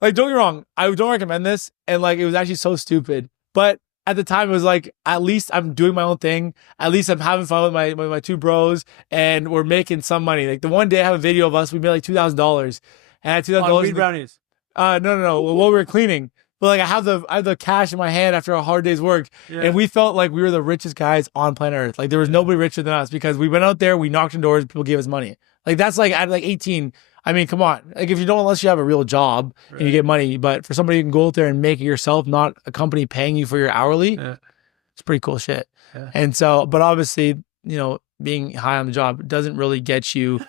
don't get me wrong. I don't recommend this. And like, it was actually so stupid. But at the time, it was like, at least I'm doing my own thing. At least I'm having fun with my 2 bros, and we're making some money. Like the one day I have a video of us, we made like $2,000, and at $2,000 weed brownies. No. While we were cleaning, but like I have the cash in my hand after a hard day's work, and we felt like we were the richest guys on planet Earth. Like there was nobody richer than us because we went out there, we knocked on doors, people gave us money. Like that's like at like 18. I mean, come on. Like if you don't, unless you have a real job and you get money, but for somebody who can go out there and make it yourself, not a company paying you for your hourly, it's pretty cool shit. Yeah. And so, but obviously, being high on the job doesn't really get you,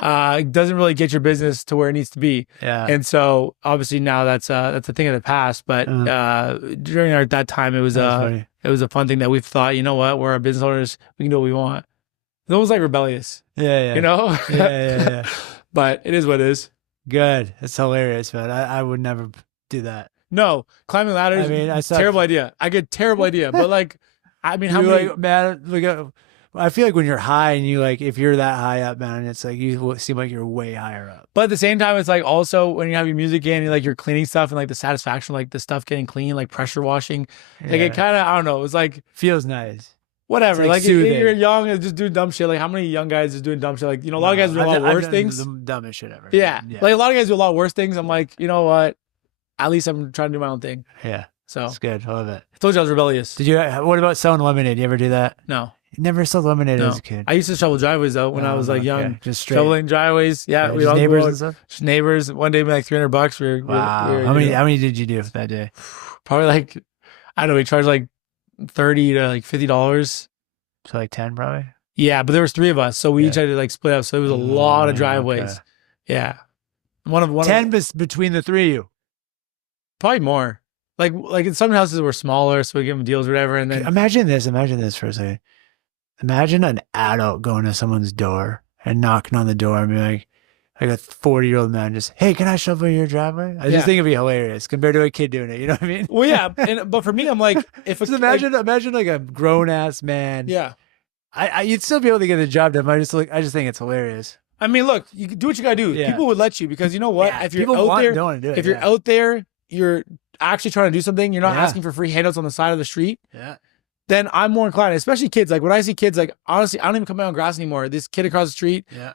doesn't really get your business to where it needs to be. Yeah. And so obviously now that's a thing of the past, but during that time, it was a fun thing that we thought, you know what, we're our business owners, we can do what we want. It's almost like rebellious. Yeah. Yeah. But it is what it is. Good. It's hilarious, man. I would never do that. No, climbing ladders. I mean, it's a terrible idea. I get terrible idea, but like, I mean, how many? Like, man, I feel like when you're high and you like, if you're that high up, man, it's like you seem like you're way higher up. But at the same time, it's like also when you have your music in, you're cleaning stuff and like the satisfaction, like the stuff getting clean, like pressure washing, like it kind of, I don't know, it's like feels nice. Whatever, like you're young and just doing dumb shit. Like how many young guys is doing dumb shit? Like a lot of guys do a lot of worse things. The dumbest shit ever. Yeah, like a lot of guys do a lot of worse things. I'm like, you know what? At least I'm trying to do my own thing. Yeah, so it's good. I love it. I told you I was rebellious. Did you? What about selling lemonade? You ever do that? No. You never sold lemonade as a kid. I used to shovel driveways though when I was like young. Just straight. Shoveling driveways. Yeah, we all neighbors and stuff. Just neighbors. One day, like $300. Wow. How many did you do that day? Probably like, I don't know. We charged like $30 to like $50. So like 10 probably? Yeah, but there was 3 of us. So we each had to like split up. So it was a lot of driveways. Okay. Yeah. One of 10 between the 3 of you. Probably more. Like in some houses were smaller, so we give them deals or whatever. And then imagine this for a second. Imagine an adult going to someone's door and knocking on the door and being like a 40-year-old man just, hey, can I shovel your driveway? I just think it'd be hilarious compared to a kid doing it. You know what I mean? Well, yeah. But for me, I'm like, imagine like a grown ass man. Yeah. You'd still be able to get the job done. I just think it's hilarious. I mean, look, you can do what you gotta do. Yeah. People would let you because you know what? Yeah, if you're out there, you're actually trying to do something. You're not asking for free handouts on the side of the street. Yeah. Then I'm more inclined, especially kids. Like when I see kids, like honestly, I don't even come out on grass anymore. This kid across the street. Yeah.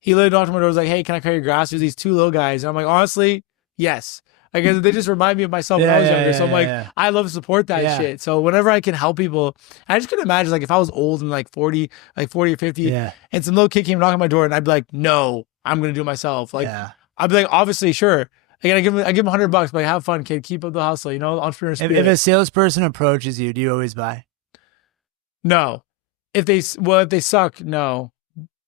He literally knocked on my door, was like, hey, can I cut your grass? There's these 2 little guys. And I'm like, honestly, yes. Like, they just remind me of myself when I was younger. So I'm like, I love to support that shit. So whenever I can help people, I just couldn't imagine, like, if I was old and like 40 or 50, and some little kid came knocking on my door, and I'd be like, no, I'm going to do it myself. Like, I'd be like, obviously, sure. Like, I give him $100, but like, have fun, kid. Keep up the hustle, entrepreneur spirit. If a salesperson approaches you, do you always buy? No. if they suck, no.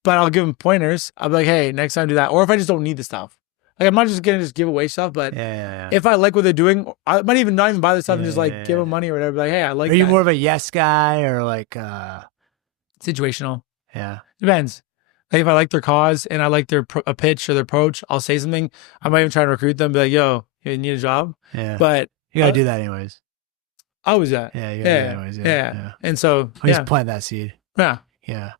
But I'll give them pointers. I'll be like, hey, next time do that. Or if I just don't need the stuff. Like, I'm not just gonna just give away stuff, but if I like what they're doing, I might not even buy the stuff and just like give them money or whatever. Like, hey, I like. Are you more of a yes guy or like situational? Yeah, depends. Like if I like their cause and I like their a pitch or their approach, I'll say something. I might even try to recruit them. Be like, yo, you need a job. Yeah, but you gotta do that anyways. Always that. Yeah, you gotta do that anyways. Yeah. And so just plant that seed. Yeah.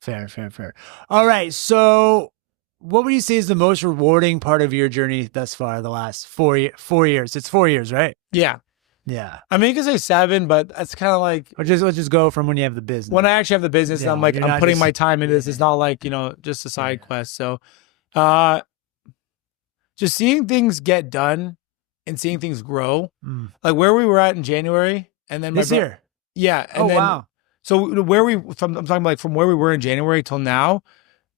Fair. All right. So what would you say is the most rewarding part of your journey thus far, the last 4 years? It's 4 years, right? Yeah. I mean, you can say 7, but that's kind of like... let's just go from when you have the business. When I actually have the business, I'm like, I'm putting my time into this. It's not like, just a side quest. So just seeing things get done and seeing things grow. Like where we were at in January and then... This year? Yeah. And wow. So I'm talking like from where we were in January till now,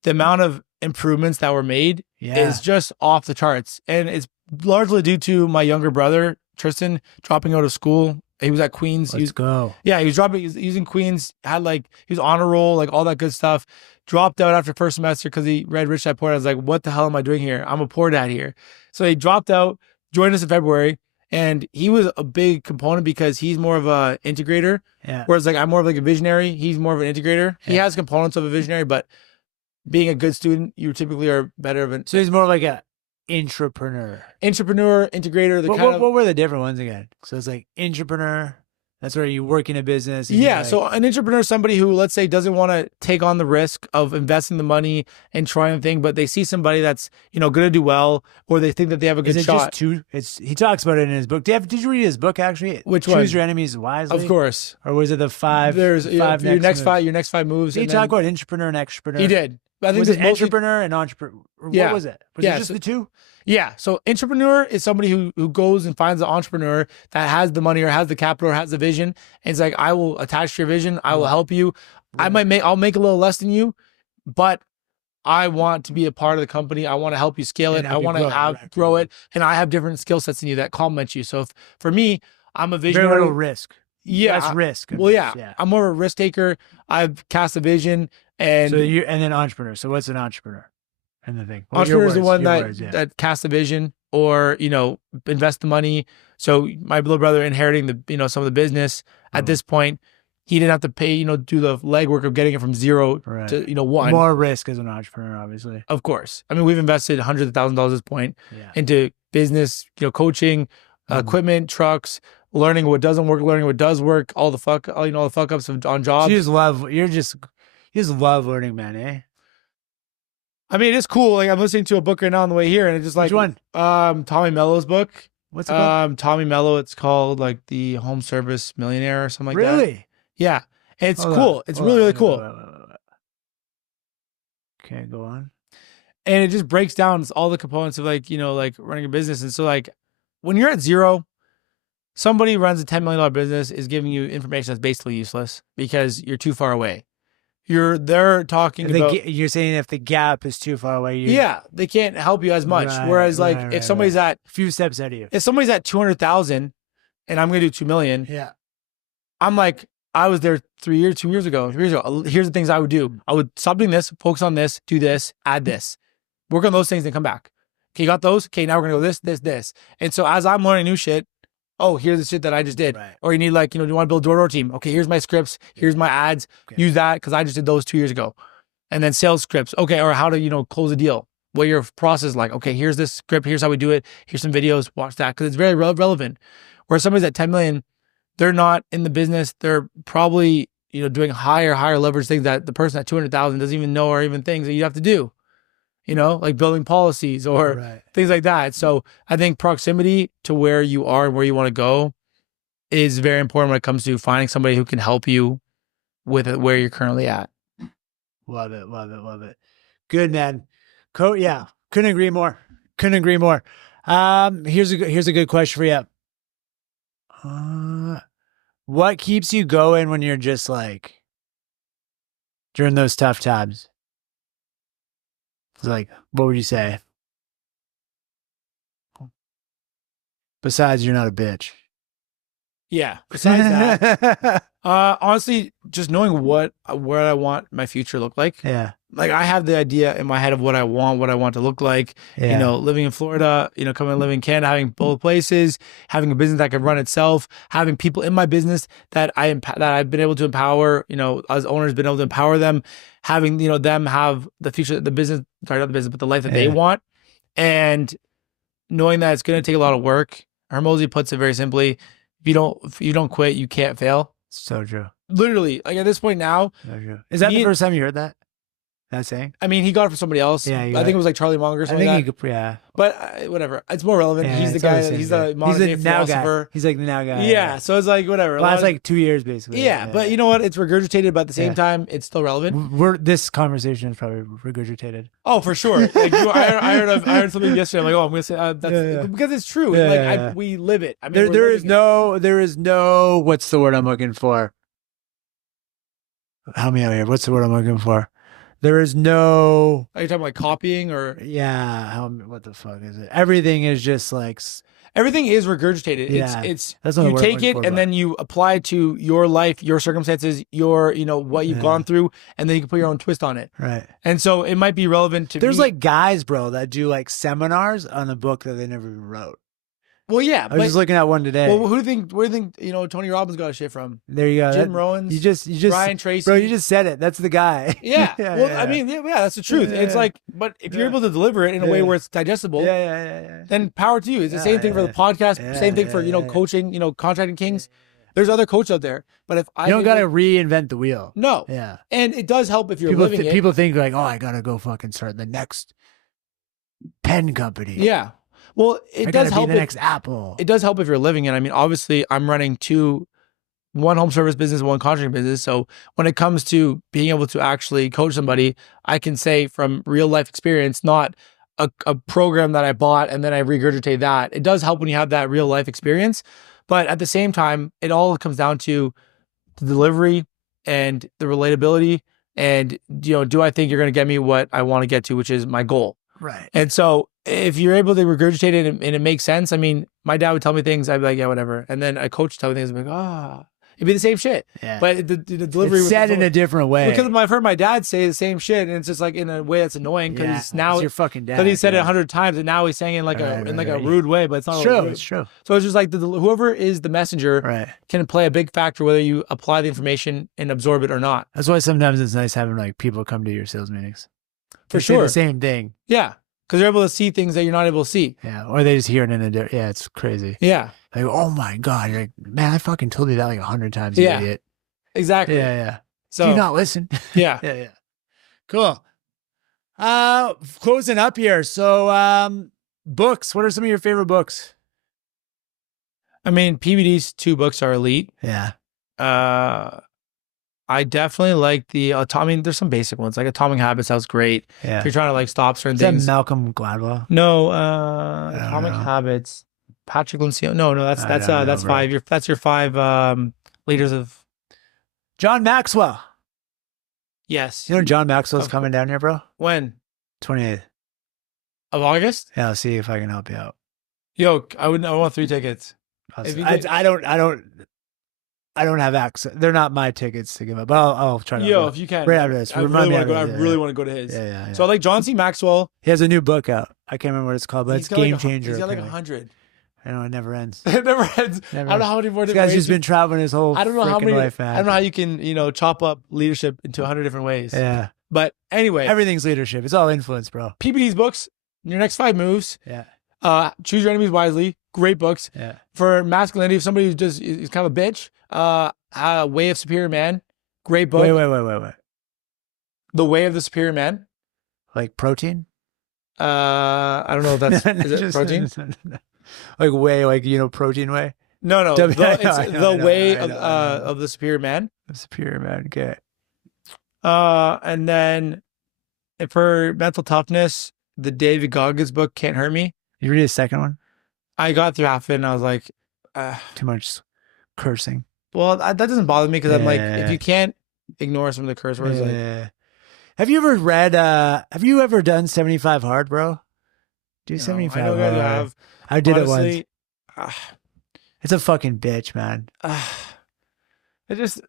the amount of improvements that were made is just off the charts. And it's largely due to my younger brother, Tristan, dropping out of school. He was at Queens. Let's go. Yeah, he was using Queens, he was on a roll, like all that good stuff. Dropped out after first semester because he read Rich Dad Poor Dad. I was like, what the hell am I doing here? I'm a poor dad here. So he dropped out, joined us in February. And he was a big component because he's more of a integrator. Yeah. Whereas like I'm more of like a visionary. He's more of an integrator. He has components of a visionary, but being a good student, you typically are better of an... So he's more like a intrapreneur. Integrator. What were the different ones again? So it's like intrapreneur. That's where you work in a business. Yeah. So an intrapreneur is somebody who, let's say, doesn't want to take on the risk of investing the money and trying the thing, but they see somebody that's, going to do well, or they think that they have a good shot. He talks about it in his book. Did you read his book actually? Which one? Choose Your Enemies Wisely. Of course. Or was it the five? There's your next five moves. Did he talk about intrapreneur and extrapreneur? He did. I think was it entrepreneur and entrepreneur? What was it? Was it just the two? Yeah. So intrapreneur is somebody who goes and finds an entrepreneur that has the money or has the capital or has the vision. And it's like, I will attach to your vision. I will help you. Right. I'll make a little less than you, but I want to be a part of the company. I want to help you scale it. I want to grow it. And I have different skill sets than you that complement you. So for me, I'm a visionary. Very little risk. Yeah. That's risk. Well, yeah. I'm more of a risk taker. I've cast a vision and then entrepreneur. So what's an entrepreneur? And the thing. Entrepreneur is the one that casts a vision or, invest the money. So my little brother inheriting some of the business at this point, he didn't have to pay, do the legwork of getting it from zero to, 1. More risk as an entrepreneur, obviously. Of course. I mean, we've invested hundreds of thousands of dollars at this point into business, coaching, equipment, trucks, learning what doesn't work, learning what does work, all the fuck ups on jobs. You just love learning, man, eh? I mean, it's cool. Like I'm listening to a book right now on the way here, and it's just like which one? Tommy Mello's book. What's it called? Tommy Mello. It's called like the Home Service Millionaire or something like that. Really? Yeah. And it's cool. It's really cool. Okay, go on. And it just breaks down all the components of like running a business. And so like when you're at zero, somebody runs a $10 million business is giving you information that's basically useless because you're too far away. They're talking about... You're saying if the gap is too far away, they can't help you as much. Whereas if somebody's at... a few steps ahead of you. If somebody's at 200,000 and I'm going to do 2 million, I'm like, I was there 2 years ago. Here's the things I would do. I would stop doing this, focus on this, do this, add this. Work on those things and come back. Okay, you got those? Okay, now we're going to go this. And so as I'm learning new shit, oh, here's the shit that I just did. Right. Or you need do you want to build a door-to-door team? Okay, here's my scripts. Here's my ads. Okay. Use that because I just did those 2 years ago. And then sales scripts. Okay, or how to, close a deal. What your process is like. Okay, here's this script. Here's how we do it. Here's some videos. Watch that because it's very relevant. Where somebody's at 10 million, they're not in the business. They're probably, doing higher leverage things that the person at 200,000 doesn't even know or even things that you have to do. Like building policies or things like that. So I think proximity to where you are and where you want to go is very important when it comes to finding somebody who can help you with it where you're currently at. Love it. Good, man. Couldn't agree more. Here's a good question for you. What keeps you going when you're just like during those tough times? It's like, what would you say? Besides, you're not a bitch. Yeah. Besides that, Honestly, just knowing where I want my future to look like. Yeah. Like I have the idea in my head of what I want to look like. Yeah. You know, living in Florida, you know, coming and living in Canada, having both places, having a business that can run itself, having people in my business that I've been able to empower, you know, as owners been able to empower them, having, you know, them have the future, the business, sorry, not the business, but the life that they want. And knowing that it's going to take a lot of work. Hermosi puts it very simply. If you don't quit, you can't fail. So true. Literally, like at this point now. So true. Is that the first time you heard that? That saying? I mean, he got it from somebody else. Yeah, I think it was like Charlie Munger or something like that. Yeah. But whatever. It's more relevant. Yeah, he's the guy. He's the modern day philosopher. Guy. He's like the now guy. Yeah. So it's like whatever. Last like 2 years basically. Yeah, but you know what? It's regurgitated, but at the same time, it's still relevant. This conversation is probably regurgitated. Oh, for sure. Like I heard something yesterday. I'm like, oh, I'm gonna say that's because it's true. Yeah, we live it. I mean, there is no. What's the word I'm looking for? Help me out here. What's the word I'm looking for? There is no. Are you talking like copying or? Yeah. What the fuck is it? Everything is just like. Everything is regurgitated. Yeah. It's that's you take it and then you apply it to your life, your circumstances, your, you know, what you've gone through, and then you can put your own twist on it. Right. And so it might be relevant to. There's like guys, bro, that do like seminars on a book that they never even wrote. Well, yeah. I was just looking at one today. Well, where do you think, you know, Tony Robbins got his shit from? There you go. Jim Rohns. You just Brian Tracy. Bro, you just said it. That's the guy. Yeah. I mean, that's the truth. It's like, but if you're able to deliver it in a way where it's digestible, then power to you. It's the same thing for the podcast. Same thing for, you know, coaching, you know, contracting kings. There's other coaches out there, but if you don't got to reinvent the wheel. No. Yeah. And it does help if you're living it. People think like, oh, I got to go fucking start the next pen company. Yeah. Well, it does help. The next Apple. It does help if you're living it. I mean, obviously, I'm running one home service business, one contracting business. So when it comes to being able to actually coach somebody, I can say from real life experience, not a program that I bought and then I regurgitate that. It does help when you have that real life experience. But at the same time, it all comes down to the delivery and the relatability. And, you know, do I think you're going to get me what I want to get to, which is my goal? Right. And so if you're able to regurgitate it and it makes sense, I mean, my dad would tell me things, I'd be like, yeah, whatever. And then a coach would tell me things, I'd be like, it'd be the same shit. Yeah. But the delivery it's said in a different way. Because I've heard my dad say the same shit, and it's just like in a way that's annoying because now it's your fucking dad. But he said it 100 times, and now he's saying it in like a rude way, but it's not true. It's true. So it's just like whoever is the messenger can play a big factor whether you apply the information and absorb it or not. That's why sometimes it's nice having like people come to your sales meetings. For sure. The same thing. Yeah. Because they're able to see things that you're not able to see. Yeah. Or they just hear it in a different. Yeah, it's crazy. Yeah. Like, oh my God. You're like, man, I fucking told you that like 100 times, you idiot. Exactly. Yeah, yeah. So do you not listen? Yeah. Yeah. Cool. Closing up here. So books. What are some of your favorite books? I mean, PBD's 2 books are elite. Yeah. I definitely like I mean, there's some basic ones, like Atomic Habits. That was great. Yeah. If you're trying to like stop certain Is things. that Malcolm Gladwell? No, Atomic Habits. Patrick Lencioni. No, that's 5. That's your 5 leaders of. John Maxwell. Yes. You know John Maxwell's coming down here, bro? When? 28th. Of August? Yeah, I'll see if I can help you out. Yo, I want 3 tickets. I don't have access. They're not my tickets to give up. But I'll try to. Yo, if you can. Right after this. I really want to go to his. Yeah. So I like John C. Maxwell. He has a new book out. I can't remember what it's called, but it's Game Changer. He's got like 100. I know, it never ends. It never ends. I don't know how many more this guy's just been traveling his whole life, man. I don't know how you can, chop up leadership into 100 different ways. Yeah. But anyway. Everything's leadership. It's all influence, bro. PBD's books, your next 5 moves. Yeah. Choose Your Enemies Wisely. Great books. Yeah. For masculinity, if somebody who just is kind of a bitch, Way of Superior Man. Great book. Wait. The Way of the Superior Man. Like protein? I don't know if that's is it protein? Like whey, like protein whey? No. It's the Way of the Superior Man. The Superior Man, okay. And then for mental toughness, the David Goggins book, Can't Hurt Me. You read the second one? I got through half of it and I was like, too much cursing. Well, that doesn't bother me because I'm like, if you can't ignore some of the curse words, Have you ever read? Have you ever done 75 Hard, bro? Do 75 I know Hard. I have. I did Honestly, it once. It's a fucking bitch, man. It just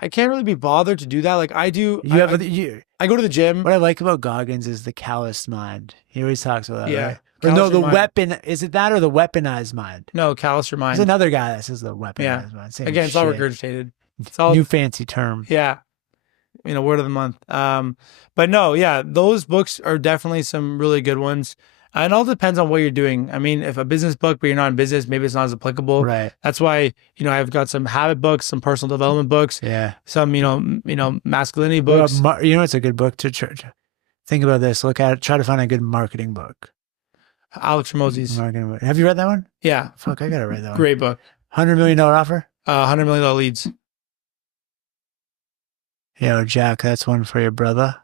I can't really be bothered to do that. Like I do. You have I go to the gym. what I like about Goggins is the calloused mind. He always talks about that, Yeah. right? Or no, Callous the your mind. weapon. Is it that or the weaponized mind? No, callous your mind. There's another guy that says the weaponized Yeah. mind. Same Again, it's all shit. regurgitated. It's all New fancy term. Yeah. Word of the month. But no, yeah, those books are definitely some really good ones. And it all depends on what you're doing. I mean, if a business book, but you're not in business, maybe it's not as applicable. Right. That's why, I've got some habit books, some personal development books, Yeah. some, masculinity books. It's a good book to church. Think about this. Look at it. Try to find a good marketing book. Alex Ramosey's. Marketing book. Have you read that one? Yeah. Fuck, I gotta read that one. Great book. $100 million offer? $100 million leads. Yo, Jack, that's one for your brother.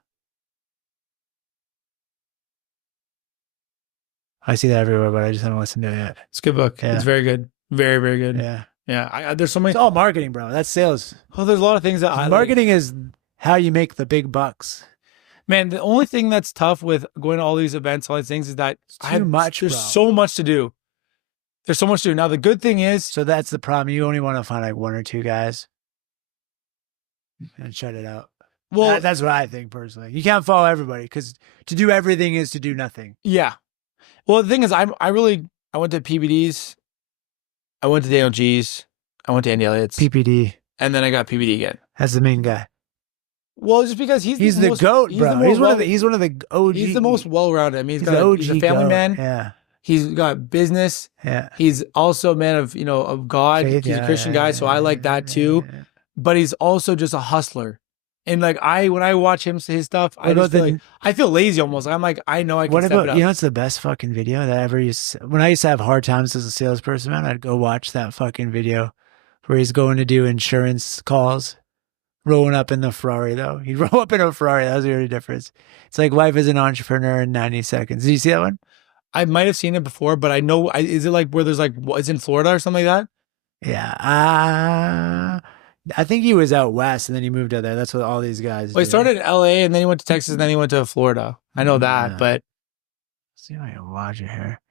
I see that everywhere, but I just haven't listened to it yet. It's a good book. Yeah. It's very good. Very, very good. Yeah. Yeah. There's so many. It's all marketing, bro. That's sales. Well, there's a lot of things that I like. Marketing is how you make the big bucks. Man, the only thing that's tough with going to all these events, all these things, is that there's so much to do. There's so much to do. Now, the good thing is... So that's the problem. You only want to find like one or two guys and shut it out. Well, that's what I think personally. You can't follow everybody because to do everything is to do nothing. Yeah. Well, the thing is, I went to PBDs, I went to Daniel G's, I went to Andy Elliott's. PPD. And then I got PBD again. That's the main guy. Well, just because he's the GOAT, bro. He's one of the OG. He's the most well-rounded. I mean, he's a family GOAT. man. Yeah. He's got business. Yeah. He's also a man of, of God. Faith, he's a Christian guy, so I like that too. Yeah. But he's also just a hustler. And like when I watch his stuff, I feel lazy almost. I'm like, I know I can step it up. It's the best fucking video that I ever used. When I used to have hard times as a salesperson, man, I'd go watch that fucking video where he's going to do insurance calls. Rolling up in the Ferrari, though. He'd roll up in a Ferrari. That was the only difference. It's like life as an entrepreneur in 90 seconds. Did you see that one? I might have seen it before, but I know. Is it like where there's like, it's in Florida or something like that? Yeah. I think he was out west and then he moved out there. That's what all these guys do. He started in LA and then he went to Texas and then he went to Florida. I know that, but. Let's see if I can watch it here.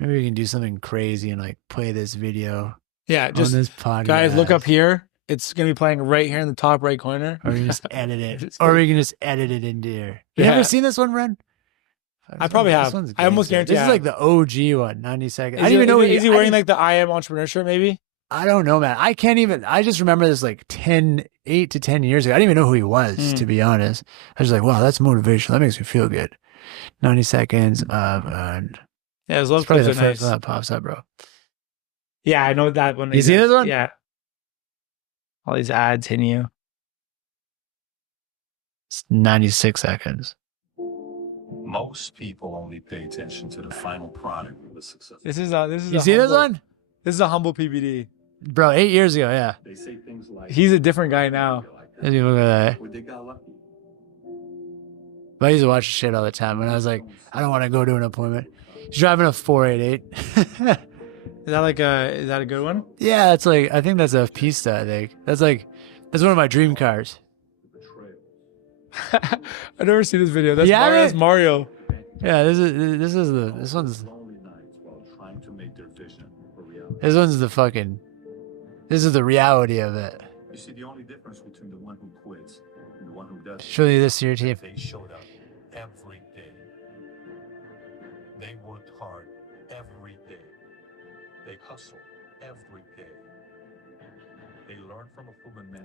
Maybe we can do something crazy and like play this video. Yeah, just on this podcast. Guys, look up here. It's going to be playing right here in the top right corner. Or we can just edit it. Or we can just edit it into here. You ever seen this one, Ren? I probably have. I almost guarantee this is like the OG one, 90 seconds. I didn't even know. Is he wearing like the I Am Entrepreneur shirt maybe? I don't know, man. I just remember this like 8 to 10 years ago. I didn't even know who he was, to be honest. I was like, wow, that's motivational. That makes me feel good. 90 seconds of... yeah, his love probably the clips are first nice. one that pops up, bro. Yeah, I know that one. You see this one? Yeah. All these ads hitting you. It's 96 seconds. Most people only pay attention to the final product of the success. This is You see this one? This is a humble PBD. Bro, 8 years ago, yeah. They say things like, He's a different guy now. Look at that. well, they got lucky. But I used to watch shit all the time when I was like, I don't want to go to an appointment. He's driving a 488. Is that a good one? Yeah, it's like, I think that's a Pista, I think. That's one of my dream cars. I've never seen this video. That's Yeah, that's Mario. Yeah, this one's Lonely nights while trying to make their vision a reality. this is the reality of it. You see, the only difference between the one who quits and the one who doesn't. Show you this to your team. They showed up every day. They worked hard every day. They hustled every day. They learned from a proven man.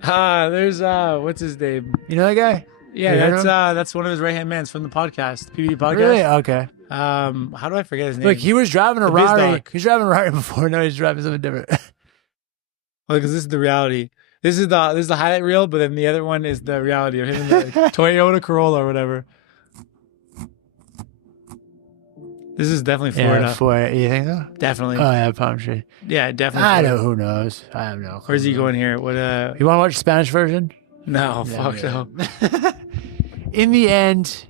There's what's his name? You know that guy? Yeah, You heard him? that's one of his right hand mans from the podcast, PBD podcast. Really? Okay. How do I forget his name? Look, he was driving a The biz Rari. dog. He was driving a Rari before. Now he's driving something different. Because this is the reality. This is the highlight reel, but then the other one is the reality of him in the Toyota Corolla or whatever. This is definitely Florida. You think so? Definitely. Oh yeah, Palm Tree. Yeah, definitely. I know. Florida. Who knows? I have no clue. Where's he going here? What? You want to watch the Spanish version? No, Yeah, fuck yeah. no. In the end,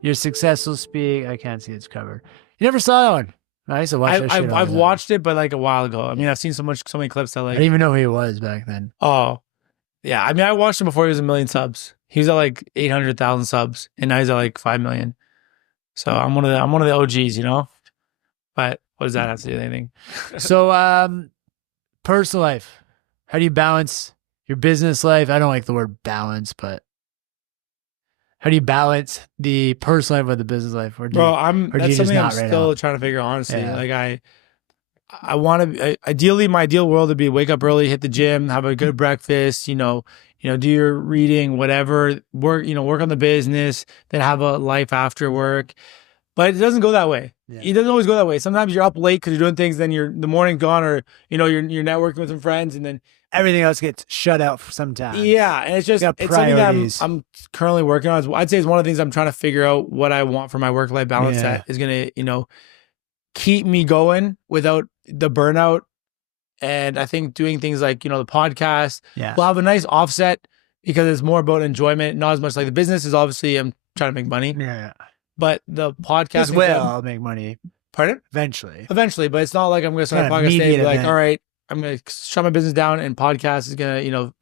your success will speak. I can't see it's covered. You never saw that one. I used to watch that shit. all I've the time. watched it, but like a while ago. I mean, I've seen so many clips that I like. didn't even know who he was back then. Oh, yeah. I mean, I watched him before he was 1 million subs. He was at like 800,000 subs, and now he's at like 5 million. So I'm one of the OGs, you know. But what does that have to do with anything? So, personal life. How do you balance your business life? I don't like the word balance, but how do you balance the personal life with the business life? Or do Bro, you that's just something I'm not right still now? trying to figure out, honestly. Yeah. Like I want to ideally my ideal world would be wake up early, hit the gym, have a good breakfast, do your reading, whatever, work on the business, then have a life after work. But it doesn't go that way. Yeah. It doesn't always go that way. Sometimes you're up late because you're doing things, then the morning's gone, or you're networking with some friends, and then Everything else gets shut out for some time. yeah, and it's just got it's something that priorities. I'm currently working on. I'd say it's one of the things I'm trying to figure out what I want for my work life balance Yeah. that is gonna keep me going without the burnout. And I think doing things like the podcast Yeah. will have a nice offset because it's more about enjoyment, not as much like the business is obviously I'm trying to make money, Yeah. but the podcast As well, I'll make money Pardon? eventually. But it's not like I'm going to start a Not an podcast today and be immediate like, event. all right, I'm going to shut my business down and podcast is going to,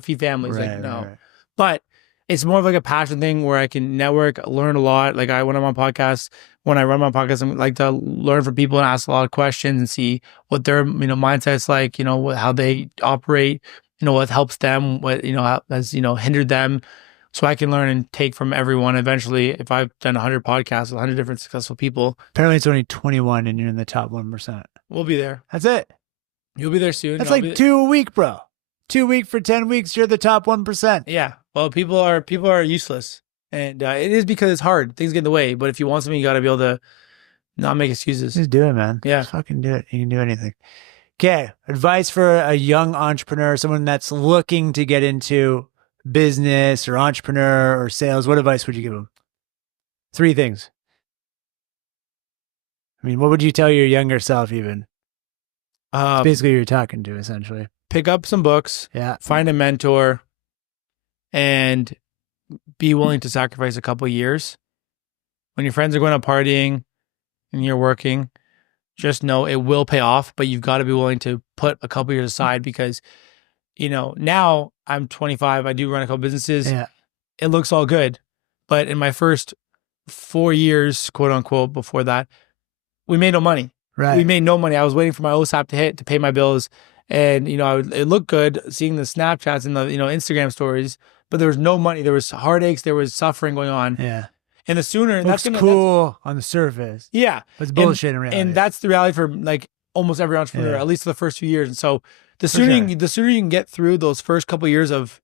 feed families. Right, Like, no. right, right. But it's more of like a passion thing where I can network, learn a lot. Like when I'm on podcasts, when I run my podcast, I like to learn from people and ask a lot of questions and see what their, mindset's like, how they operate, what helps them, what, has, hindered them. So I can learn and take from everyone. Eventually, if I've done 100 podcasts with 100 different successful people, Apparently it's only 21 and you're in the top 1%. we'll be there. That's it. You'll be there soon. That's I'll like be 2 a week, bro. 2 week for 10 weeks. You're the top 1%. Yeah. Well, people are useless, and it is because it's hard. Things get in the way. But if you want something, you got to be able to not make excuses. Just do it, man. Yeah. Just fucking do it. You can do anything. Okay. Advice for a young entrepreneur, someone that's looking to get into business or entrepreneur or sales. What advice would you give them? 3 things. I mean, what would you tell your younger self even? Basically, who you're talking to, essentially. Pick up some books, Yeah. find a mentor, and be willing to sacrifice a couple years. When your friends are going out partying and you're working, just know it will pay off, but you've got to be willing to put a couple years aside because, now I'm 25. I do run a couple businesses. Yeah. It looks all good. But in my first 4 years, quote unquote, before that, we made no money. Right. We made no money. I was waiting for my OSAP to hit to pay my bills. And, it looked good seeing the Snapchats and the, Instagram stories, but there was no money. There was heartaches. There was suffering going on. Yeah. And the sooner, Looks cool on the surface. yeah. But it's bullshit in reality. And that's the reality for like almost every entrepreneur, Yeah. at least for the first few years. And so the For sooner, sure. the sooner you can get through those first couple of years of,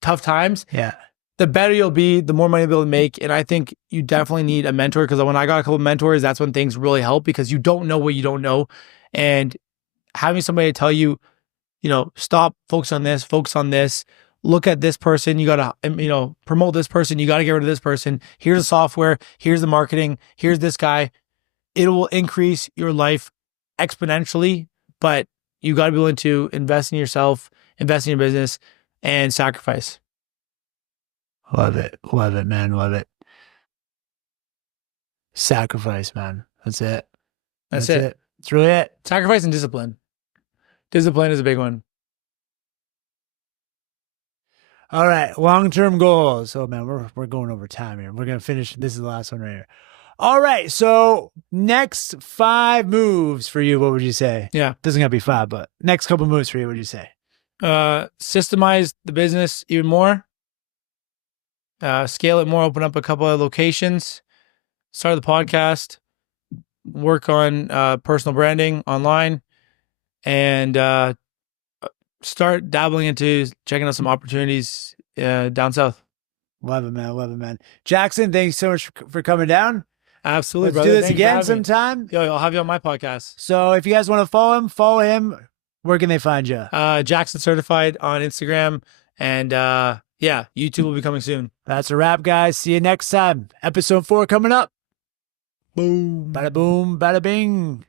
tough times, Yeah. the better you'll be, the more money you'll be able to make. And I think you definitely need a mentor because when I got a couple of mentors, that's when things really help because you don't know what you don't know. And having somebody tell you, stop, focus on this, look at this person, you got to, promote this person, you got to get rid of this person. Here's the software, here's the marketing, here's this guy. It will increase your life exponentially, but you got to be willing to invest in yourself, invest in your business, and sacrifice. Love it. Love it, man. Love it. Sacrifice, man. That's it. That's it. That's really it. Sacrifice and discipline. Discipline is a big one. All right. Long-term goals. Oh, man, we're going over time here. We're going to finish. This is the last one right here. All right. So next 5 moves for you, what would you say? Yeah. Doesn't have to be 5, but next couple moves for you, what would you say? Systemize the business even more. Scale it more, open up a couple of locations, start the podcast, work on personal branding online, and start dabbling into checking out some opportunities down south. Love it, man. Love it, man. Jackson, thanks so much for coming down. Absolutely, Let's brother. do this Thanks for again having me. sometime. Yo, I'll have you on my podcast. So if you guys want to follow him, where can they find you? Jackson Certified on Instagram, and YouTube will be coming soon. That's a wrap, guys. See you next time. Episode 4 coming up. Boom. Bada boom, bada bing.